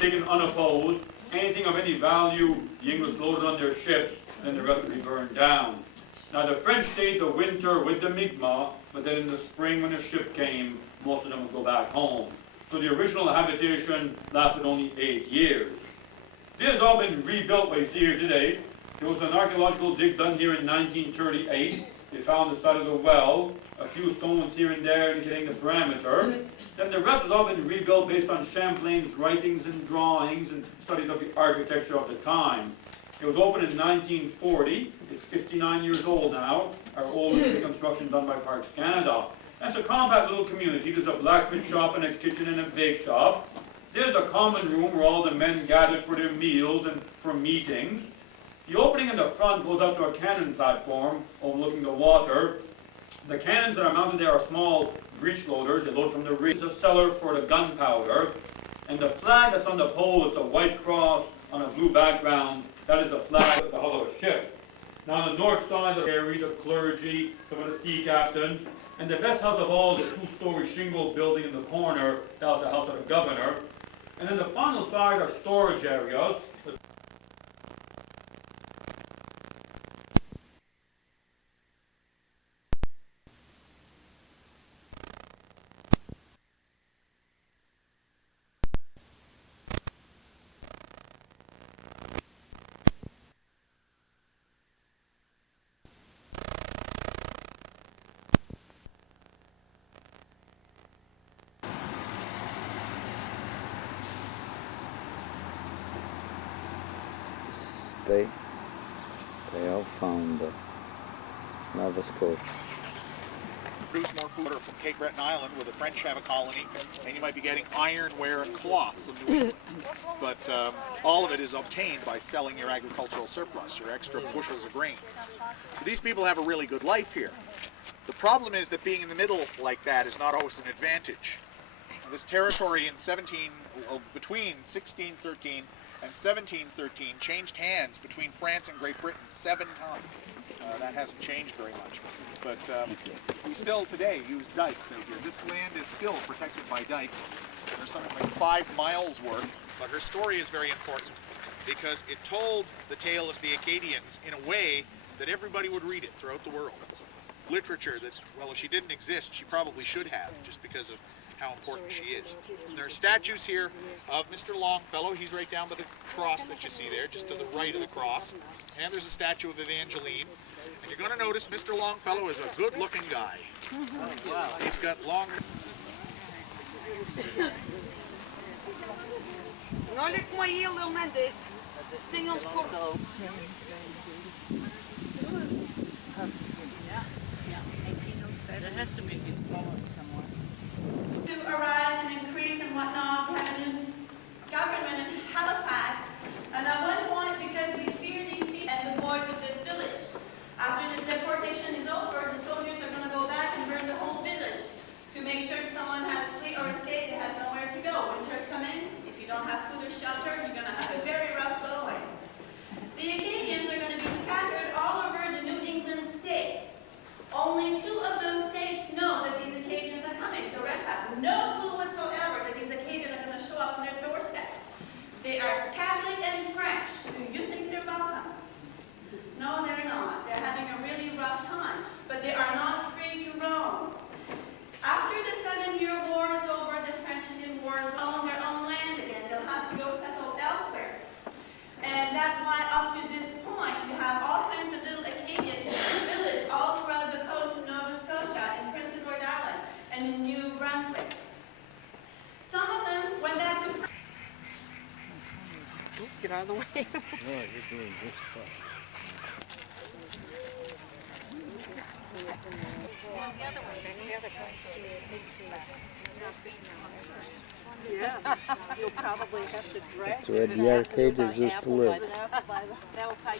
taken unopposed. Anything of any value, the English loaded on their ships, and the rest would be burned down. Now, the French stayed the winter with the Mi'kmaq, but then in the spring when the ship came, most of them would go back home. So the original habitation lasted only 8 years. This has all been rebuilt what you see here today. There was an archaeological dig done here in 1938. They found the site of the well, a few stones here and there indicating the parameter. Then the rest has all been rebuilt based on Champlain's writings and drawings and studies of the architecture of the time. It was opened in 1940. It's 59 years old now, our oldest reconstruction done by Parks Canada. That's a compact little community. There's a blacksmith shop and a kitchen and a bake shop. There's the common room where all the men gathered for their meals and for meetings. The opening in the front goes up to a cannon platform overlooking the water. The cannons that are mounted there are small breech loaders. They load from the rig. There's a cellar for the gunpowder. And the flag that's on the pole, it's a white cross on a blue background. That is the flag of the hull of a ship. Now on the north side, the the clergy, some of the sea captains, and the best house of all, the 2-story shingle building in the corner, that was the house of the governor. And then the final side are storage areas. They all found Nova Scotia. Produce more food from Cape Breton Island, where the French have a colony, and you might be getting ironware and cloth from New England. But all of it is obtained by selling your agricultural surplus, your extra bushels of grain. So these people have a really good life here. The problem is that being in the middle like that is not always an advantage. This territory between 1613 and 1713 changed hands between France and Great Britain 7 times. That hasn't changed very much. But we still today use dikes out here. This land is still protected by dikes. There's something like 5 miles worth. But her story is very important because it told the tale of the Acadians in a way that everybody would read it throughout the world. Literature that, well, if she didn't exist, she probably should have, just because of how important she is. And there are statues here of Mr. Longfellow. He's right down by the cross that you see there, just to the right of the cross. And there's a statue of Evangeline. And you're going to notice Mr. Longfellow is a good-looking guy. He's got long... Olha como aí ele Mendes tem de cordão. There has to be his poem somewhere. To arise and increase and whatnot, we have a new government in Halifax, and at one point, because we fear these people and the boys of this village, after the deportation is over, the soldiers are going to go back and burn the whole village to make sure if someone has flee or escaped, it has nowhere to go. Winter's coming. If you don't have food or shelter, you're going to have a very rough going. The Acadians are going to be scattered all over the New England states. Only 2 of those states know that these Acadians are coming. The rest have no clue whatsoever that these Acadians are going to show up on their doorstep. They are Catholic and French. Do you think they're welcome? No, they're not. They're having a really rough time. But they are not free to roam. After the 7-Year War is over, the French Indian War is all on their own land again. They'll have to go settle elsewhere. And that's why up to this point, you have all kinds of little Acadian villages all throughout the coast of Nova Scotia and Prince Edward Island and in New Brunswick. Some of them went back to France. Get out of the way. No, you're doing just fine. Yes, you'll probably have to drag That's where the arcade is used to live.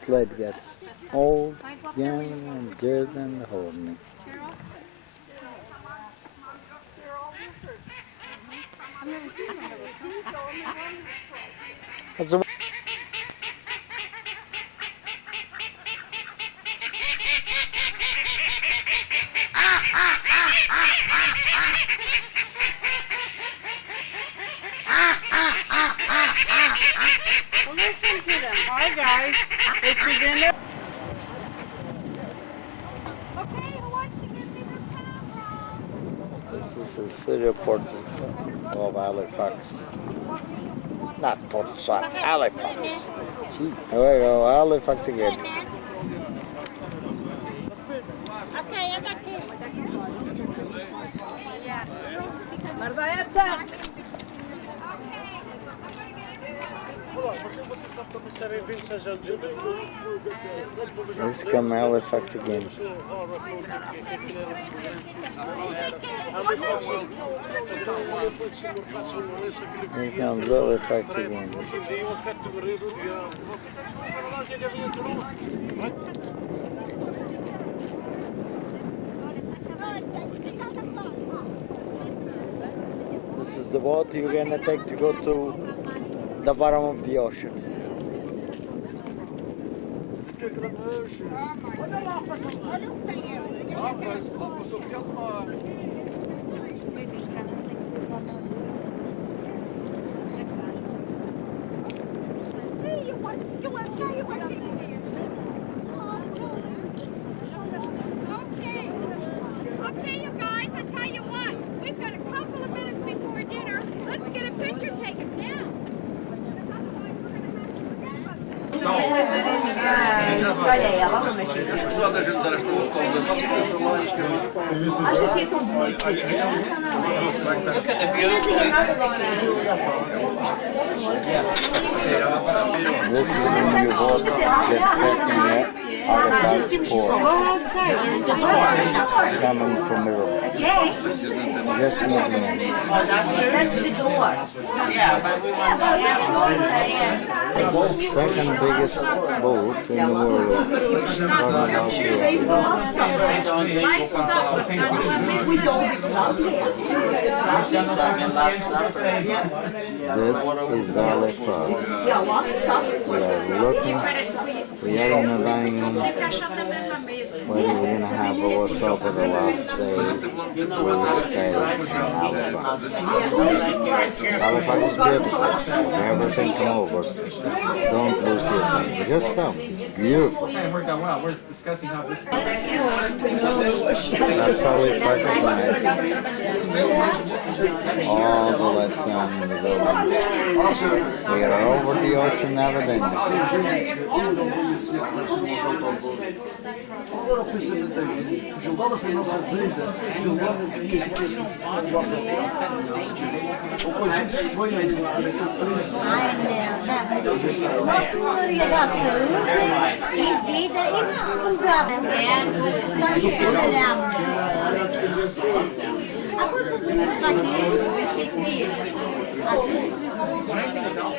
Sled gets old, young, and good and horny. That's a listen to them. Hi guys. It's your dinner. This is the city of Port of Halifax. Not Port of Halifax. Gee, there we go, Halifax again. Okay, I got this. Mardaeta. Let's come Halifax again. Here comes Halifax again. This is the boat you're gonna take to go to the bottom of the ocean. Olha ela, vamos mexer. Acho que só da gente dar esta volta aos Acho assim tão bonito. This is when you walk just stepping Halifax port. Coming from the road. Just moving in. That's the door. Second biggest boat in the world. This is Halifax. We are looking. We are in a dining room where we're going to have ourselves for the last day. We'll stay in Halifax. Halifax is beautiful. Everything come over. Don't lose your time. Just come. Beautiful. It worked out well. We're discussing how this. That's Halifax at night. All the lights on in the building. We are over the ocean evidently. Agora o pensamento da vida, julgava-se a nossa vida, julgava que a gente pensa ou a gente se foi Nossa Maria da Saúde e vida inesperada. Nós trabalhamos. Há quantos dias aqui?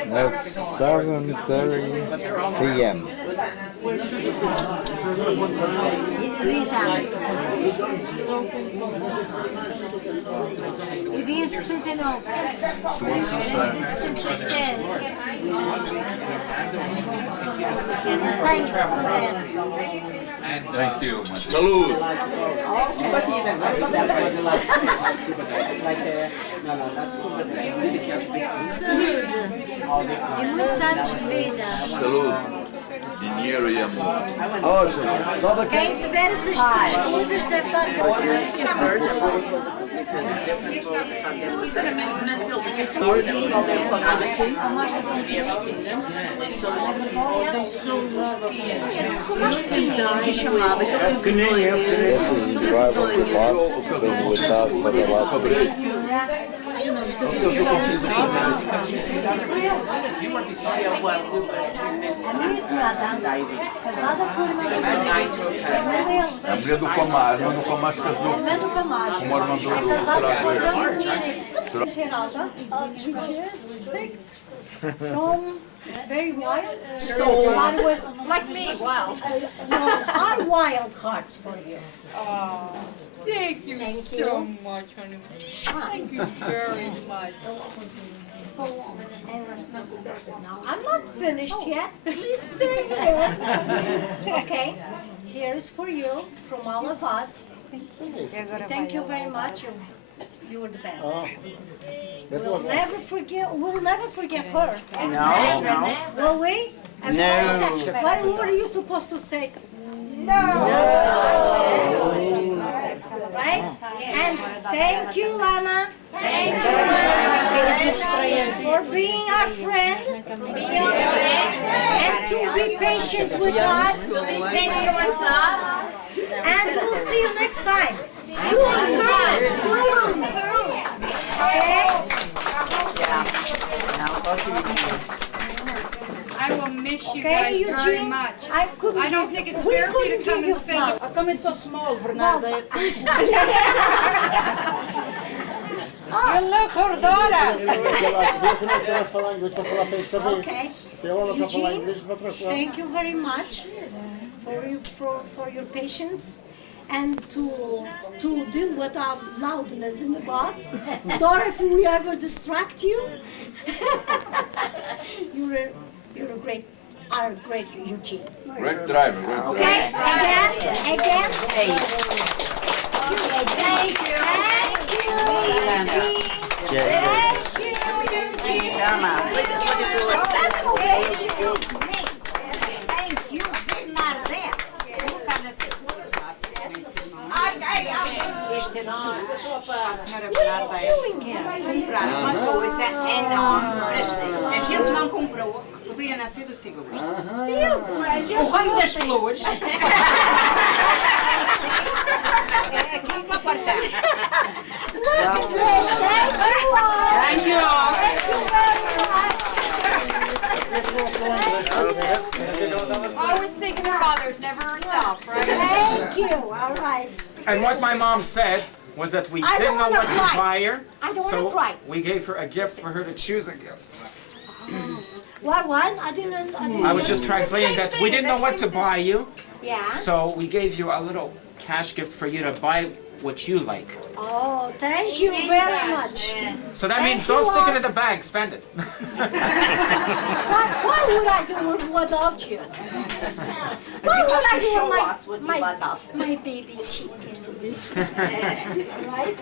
That's 7:30 p.m. E vinha de 69. 67. Thank you. Salud. E muitos anos de vida. Salud. Dinheiro e amor. Ótimo. Só daqui. Quem tiver essas três coisas deve estar This is the driver of the bus, been with us for the last week. casada com A mulher do Camar, a irmã do Camar se casou com uma irmã do Geralda, she just picked from, it's very wild. Stole. I was Like me, wow. no, our wild hearts for you. Oh, thank you so much, honey. Thank you very much. Now, I'm not finished yet. Please stay here. Okay, here's for you from all of us. Thank you very much. You were the best. We'll never forget her. No. Will we? And No. What were you supposed to say? No. Right? And thank you, Lana. Thank you for being our friend. And to be patient with us. And we'll see you next time. Soon. Okay? I will miss you Okay, guys very Eugene, much. I don't think it's fair for you to come and spend. How come it's so small, Bernardo? You look her daughter. Okay. Eugene, thank you very much for your patience and to deal with our loudness in the bus. Sorry if we ever distract you. You're a great Eugene. Great driver, great driver. Okay, again. Thank you, Eugene. Come on. Isto é tudo. A senhora Bernarda é comprar uma coisa enorme para si. A gente não comprou, que podia na nascido assim, Augusto. Eu, O rei das flores. É aqui para cortar. Thank you. Always thinking of others, never herself, right? Thank you. All right. And what my mom said was that we I didn't know don't what wanna to cry. buy her, I don't so wanna cry. we gave her a gift for her to choose a gift. What was? I didn't. I was just translating that we didn't know what to buy you, Yeah. so we gave you a little cash gift for you to buy what you like. Oh, thank you very much. So that Thank means don't you stick it all. in the bag, spend it. What would I do without you? What would I do show with us what you want after. my baby chicken? Right?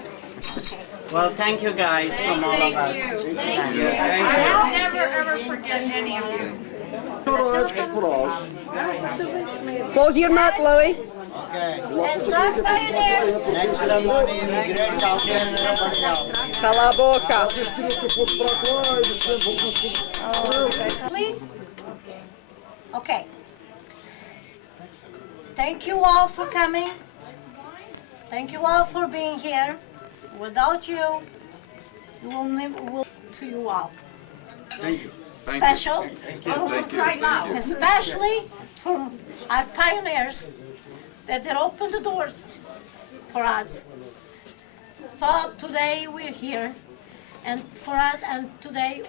Well, thank you guys from all of us. Thank you. Thank you. I'll never ever forget any of you. Close your mouth, Louie. And some pioneers. Next to money, immigrant, I'll get somebody else. Cala a boca. Please? Okay. Thank you all for coming. Thank you all for being here. Without you, we will never to you all. Thank you. Special, Thank you. right now, especially from our pioneers that they opened the doors for us. So today we're here, and for us, and today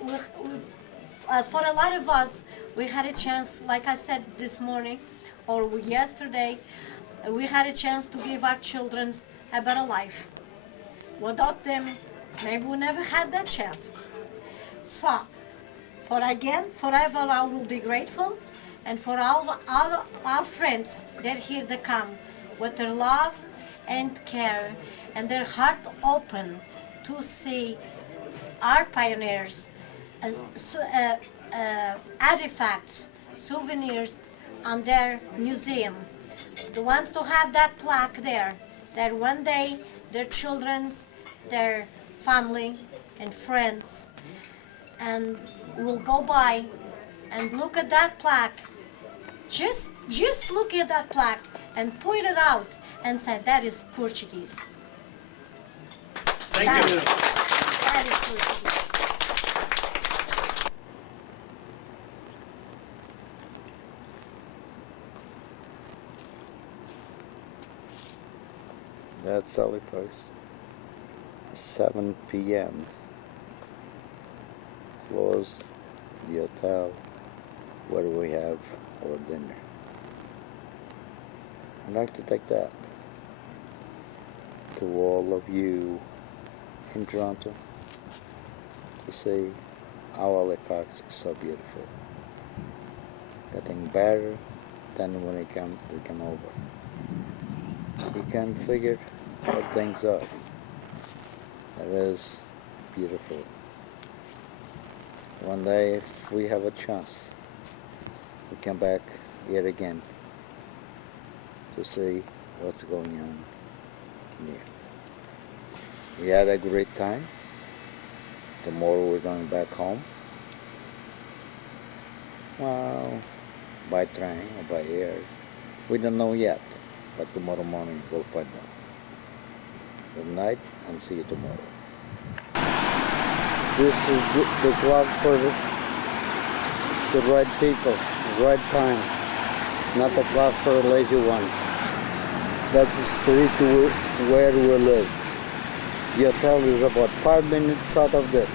for a lot of us, we had a chance, like I said this morning or yesterday, we had a chance to give our children a better life. Without them, maybe we never had that chance. So, forever I will be grateful, and for all our friends that here they come with their love and care and their heart open to see our pioneers, artifacts, souvenirs on their museum. The ones to have that plaque there, that one day their children's, their family and friends, and will go by and look at that plaque. Just look at that plaque and point it out and say that is Portuguese. Thank you. That is Portuguese. That's Halifax. 7 p.m. Close the hotel where we have our dinner. I'd like to take that to all of you in Toronto to see how Halifax is so beautiful. Getting better than when we come over. You can figure what things are. It is beautiful. One day, if we have a chance, we come back yet again to see what's going on here. We had a great time. Tomorrow we're going back home. Well, by train or by air. We don't know yet, but tomorrow morning we'll find out. Good night and see you tomorrow. This is the club for the right people, the right time, not a club for lazy ones. That's the street where we live. The hotel is about 5 minutes south of this.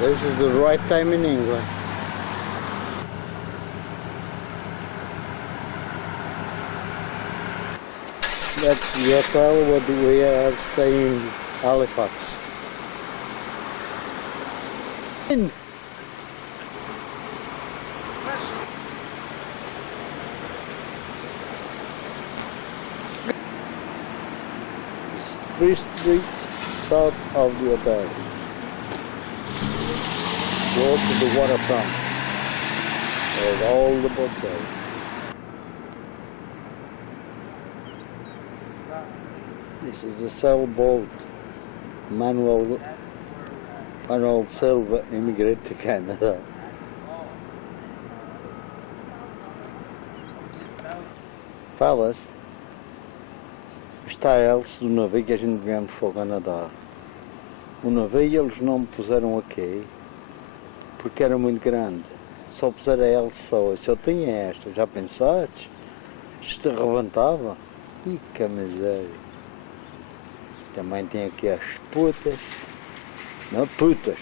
This is the right time in England. That's the hotel what we are staying in Halifax. It's 3 streets south of the hotel. Close to the waterfront. There's all the boats out. This is a sailboat. Manuel Arnold Silva immigrated to Canada. Fala-se, está a hélice do navio que a gente viemos para o Canadá. O navio eles não me puseram aqui porque era muito grande. Só puseram a hélice só. Se eu tinha esta, já pensaste? Isto arrebentava? Ih, que miséria. Também tem aqui as putas. Não, putas.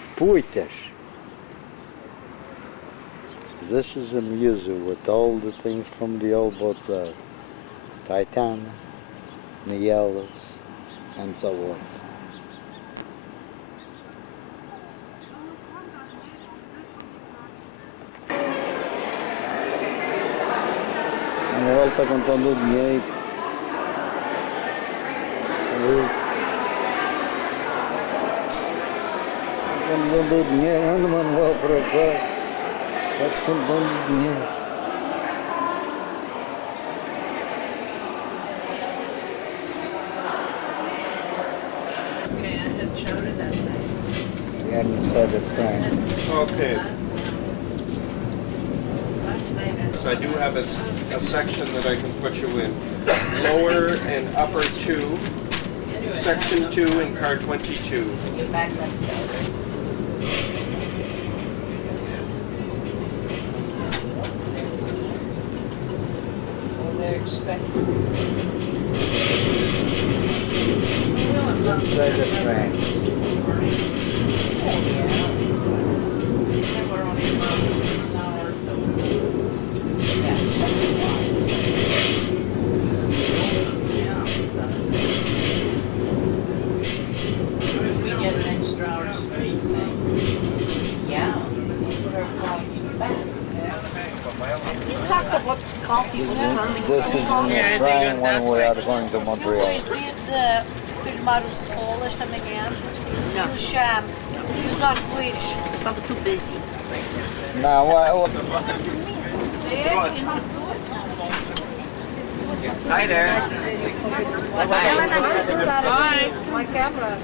This is a museum with all the things from the old boats there. Titan, the yellows, and so on. Manuel está contando o dinheiro. Contando o dinheiro, anda Manuel para cá. Estás contando o dinheiro. We hadn't said it, Frank. Okay. So I do have a section that I can put you in. Lower and upper 2, section 2 in car 22. Inside the Frank. This is in Brian when we are going to Montreal. Filmar o sol esta manhã, o chá e os arco-íris. Estava too busy. Não, Hi there. Hi. My camera.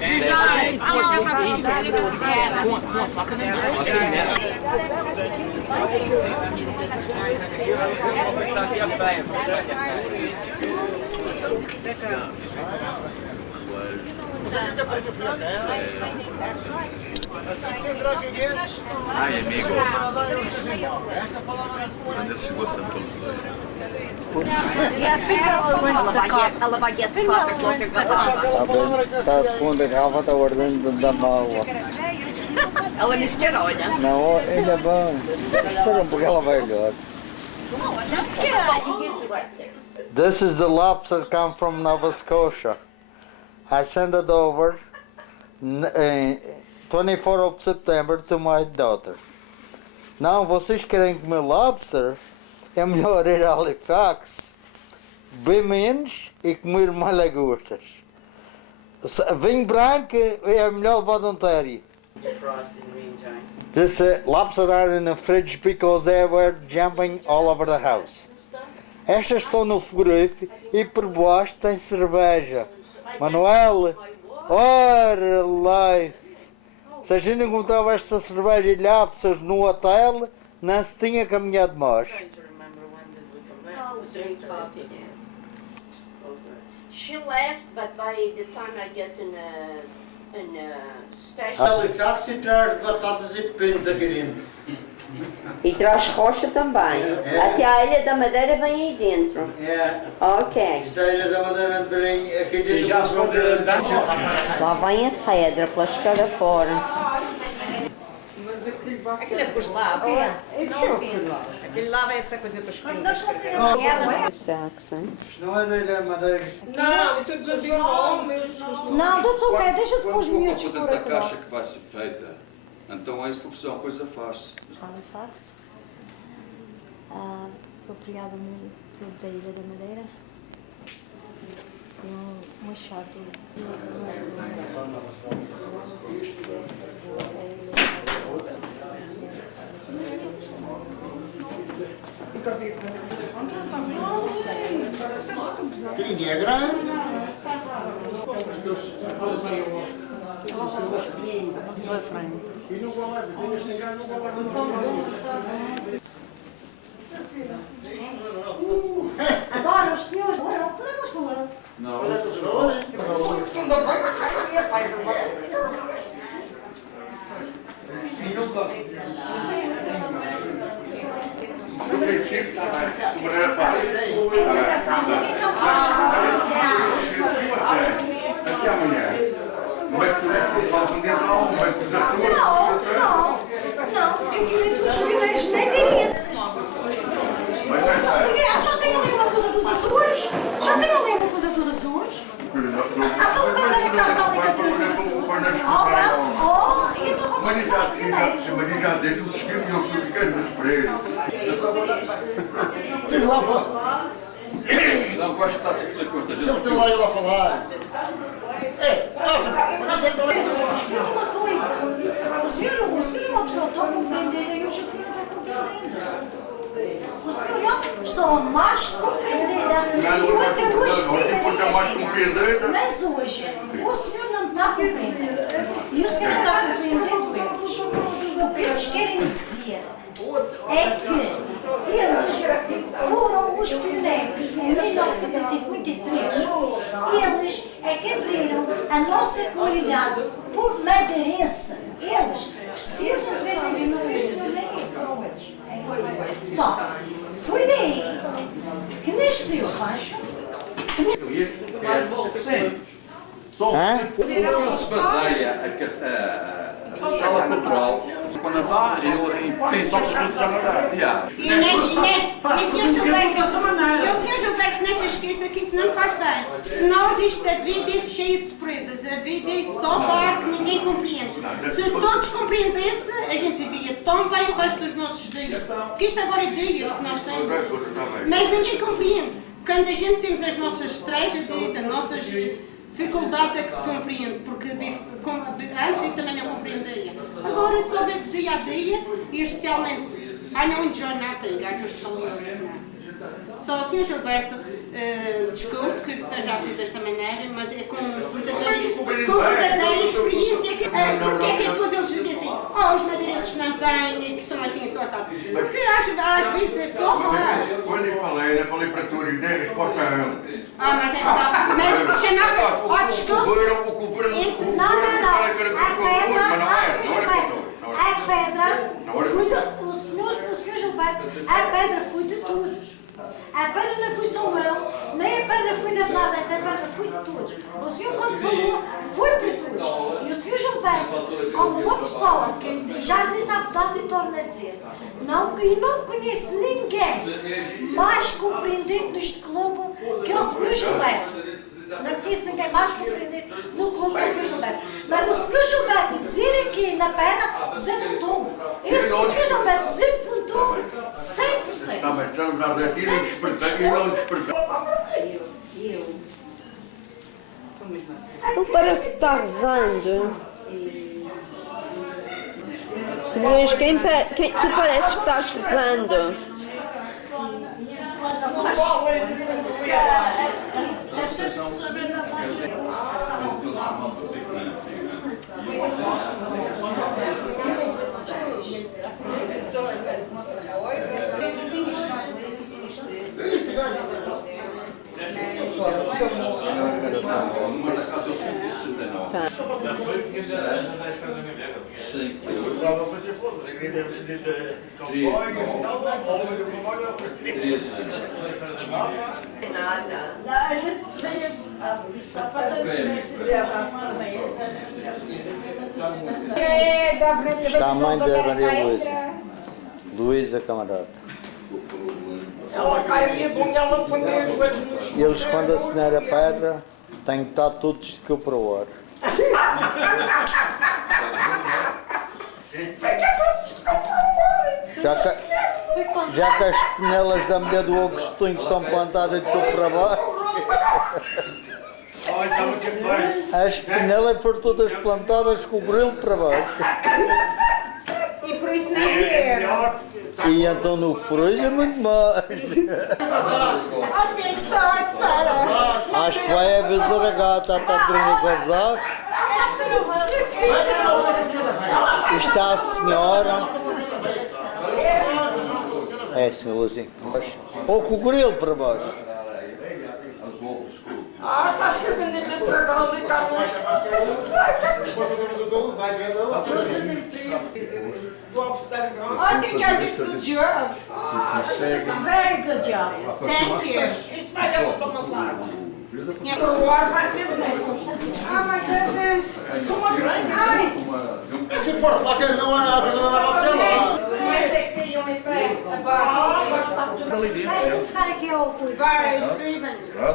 Ai, amigo. Quando ele chegou, sentou os dois. Ela vai get pocket. Está a segunda garrafa, está guardando da mala. Ela me esquerda, olha. Não, ainda bem. Espera porque ela vai olhar. This is the lobster come from Nova Scotia. I sent it over 24 of September to my daughter. Não, vocês querem comer lobster? É melhor ir a Halifax, bem menos e comer mais lagostas. Vinho branco é melhor voluntário. This lobster are in the fridge because they were jumping all over the house. Estas estão no frigorífico e por baixo tem cerveja. Manuel, ora life. Se a gente encontrava esta cerveja e lobsters no hotel, não se tinha caminhado mais. She left, but by the time I get in a station... Halifax e traz batatas e pepinos aqui dentro. E traz rocha também. Até a Ilha da Madeira vem aí dentro. Ok. Isso a Ilha da Madeira vem aqui dentro. Lá vem a pedra pela escada fora. Aquilo é depois lava. Aquele lava é essa coisa para escrever. Não é da Ilha da Madeira. Não, eu estou dizendo Não, that's ok, deixa-se com os miúdos por da aqui. caixa que vai ser feita, então essa opção é uma coisa fácil. Halifax, apropriado da Ilha da Madeira. Um chato. Que ninguém é grande. Agora os senhores foram, para que eles foram? Não, eles foram. Do princípio, de maneira fácil. Até amanhã. Mas tu faz um dia não, mas tu já Não, porque aquilo é dos primeiros madeirenses. Já tenho ali uma coisa dos Açores? Já tenho ali uma coisa dos Açores? Então vai ver a católica dos Açores. E então vamos escutar os primeiros. Mas já dei tudo escrito e eu fiquei nos freios. Não gosto de estar a discutir com esta gente. Sempre tem lá ele a falar. Escuta uma coisa. O senhor é uma pessoa tão compreendida e hoje o senhor está compreendendo. O senhor é uma pessoa mais compreendida e outra hoje fica. Mas hoje o senhor não está compreendendo. E o senhor não está compreendendo eles. O que eles querem dizer é que eles foram os pioneiros em 1953. Eles é que abriram a nossa comunidade por madeirense. Eles, se eles não tivessem vindo, não foi o senhor nem foram eles. Só. Foi daí que nasceu o rancho. Só o que se baseia a sala cultural, quando dá, ele pensa os frutos já não dá. E o senhor Gilberto não se esqueça que isso não faz bem. Nós, a vida é cheia de surpresas. A vida é só barco, ninguém compreende. Se todos compreendessem, a gente via tão bem o resto dos nossos dias. Porque isto agora é dias que nós temos. Mas ninguém compreende. Quando a gente temos as nossas tragédias, as nossas dificuldades é que se compreende, porque antes eu também não compreendia. Agora só vê de dia a dia e especialmente, I don't enjoy nothing, gajos de falar. Só o Sr. Gilberto, desculpe que esteja a dizer desta maneira, mas é com verdadeira experiência. Porque é que depois eles dizem assim, os madeirenses não vêm, que são assim só sabe. Porque às vezes é só raro. Quando eu falei para tu e dei resposta a ele. Mas então, mas chamava, desculpe. O governo Não. A pedra foi o senhor Gilberto, a pedra foi de todos. A pedra não foi só meu, nem a pedra foi da Planeta, a pedra foi de todos. O senhor, quando falou, foi para todos. E o senhor Gilberto, como uma pessoa que já disse há pedaço e torna a dizer, não conheço ninguém mais compreendido neste clube que o senhor Gilberto. Não conheço ninguém mais compreendido no clube que o senhor Gilberto. Mas o senhor Gilberto dizer aqui na pedra, desapontou-me. O senhor Gilberto desapontou-me 100%. Não, mas estamos a ver aqui e não despertar. Ele parece que está rezando. Luís, tu pareces que estás rezando. A gente veio só para dizer abraço também. Está a mãe da Maria Luísa. Luísa Camarada. Ela cai e ela põe os joelhos no chão. Eles, quando assinar a pedra, têm que estar todos de que para o ar. Já que as penelas da mulher do Agostinho são plantadas de que para baixo. As penelas foram todas plantadas com o grilo para baixo. E por isso não vieram. E então no frouxo é muito mais. I'll take sides. Acho que vai avisar a gata, está a treinar o casaco. Está a senhora. Essa, hoje. Ou com o grilo para baixo. Ah, tá escrevendo dentro da casa e cá. I think I did a good job. Very good job. Thank you. Isso vai dar para amassar. O ar vai ser bom. Ah, mas Deus. Sou uma grande. Ai. Esse porco lá que não é nada, não dá para fazer. Mas é que tem um pé agora. Vai buscar aqui ao coisa. Vai, escrevem. Não,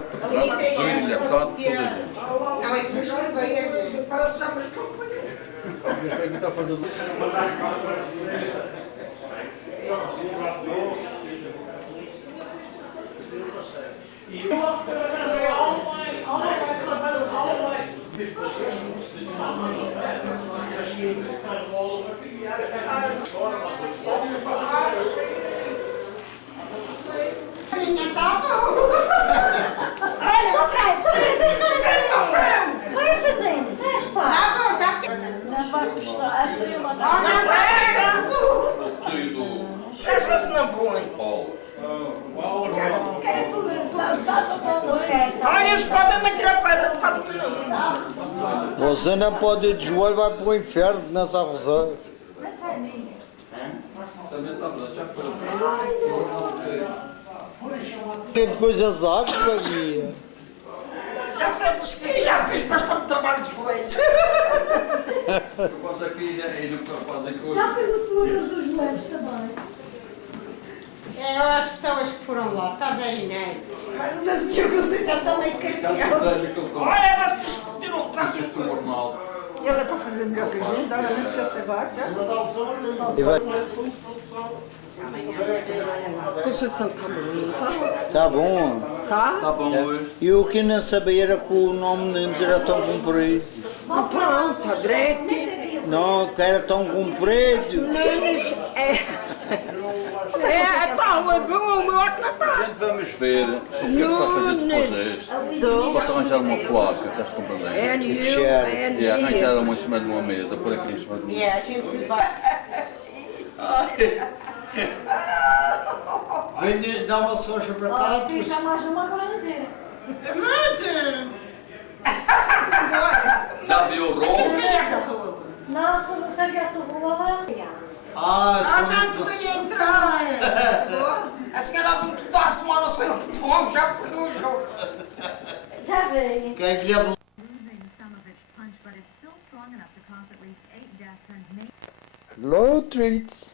é que vou escrever. Parece já mais calma. Vai fazendo, deixa não vai custar assim uma Deixa-se na boa. Olha, eles podem me tirar pedra por causa do meu. Você não pode ir de joelho, vai para o inferno nessa rosa. Tem coisas águas aqui. Já fiz os pés, já fiz bastante trabalho de joelhos. Já fez o seguro dos joelhos também. É, as pessoas que foram lá, está very nice. Mas o que eu sei se é tão meio caciado. Olha, vocês tiram o prato. Ela está fazendo melhor que a gente, olha, não esquece agora. Conceição está bonita. Tá bom. Tá? Tá bom hoje. E o que não sabia era que o nome deles era tão comprido. Ah, pronto, a Grete. Não, que era tão comprido. Pá, o meu é que não está. Gente, vamos ver o que é que se vai fazer depois disto. Posso arranjar uma placa, estás compreendendo? E arranjar uma em cima de uma mesa, por aqui em cima de uma mesa. É, a gente vai. Vem dar uma soja para cá. Fiz mais uma grande. Já viu o rolo? Não, se não sabia se o roladão. Está tudo aí a entrar. A senhora não te dá a semana sem o botão, já perdeu o jogo. Já veio. Quem lhe é Hello, treats.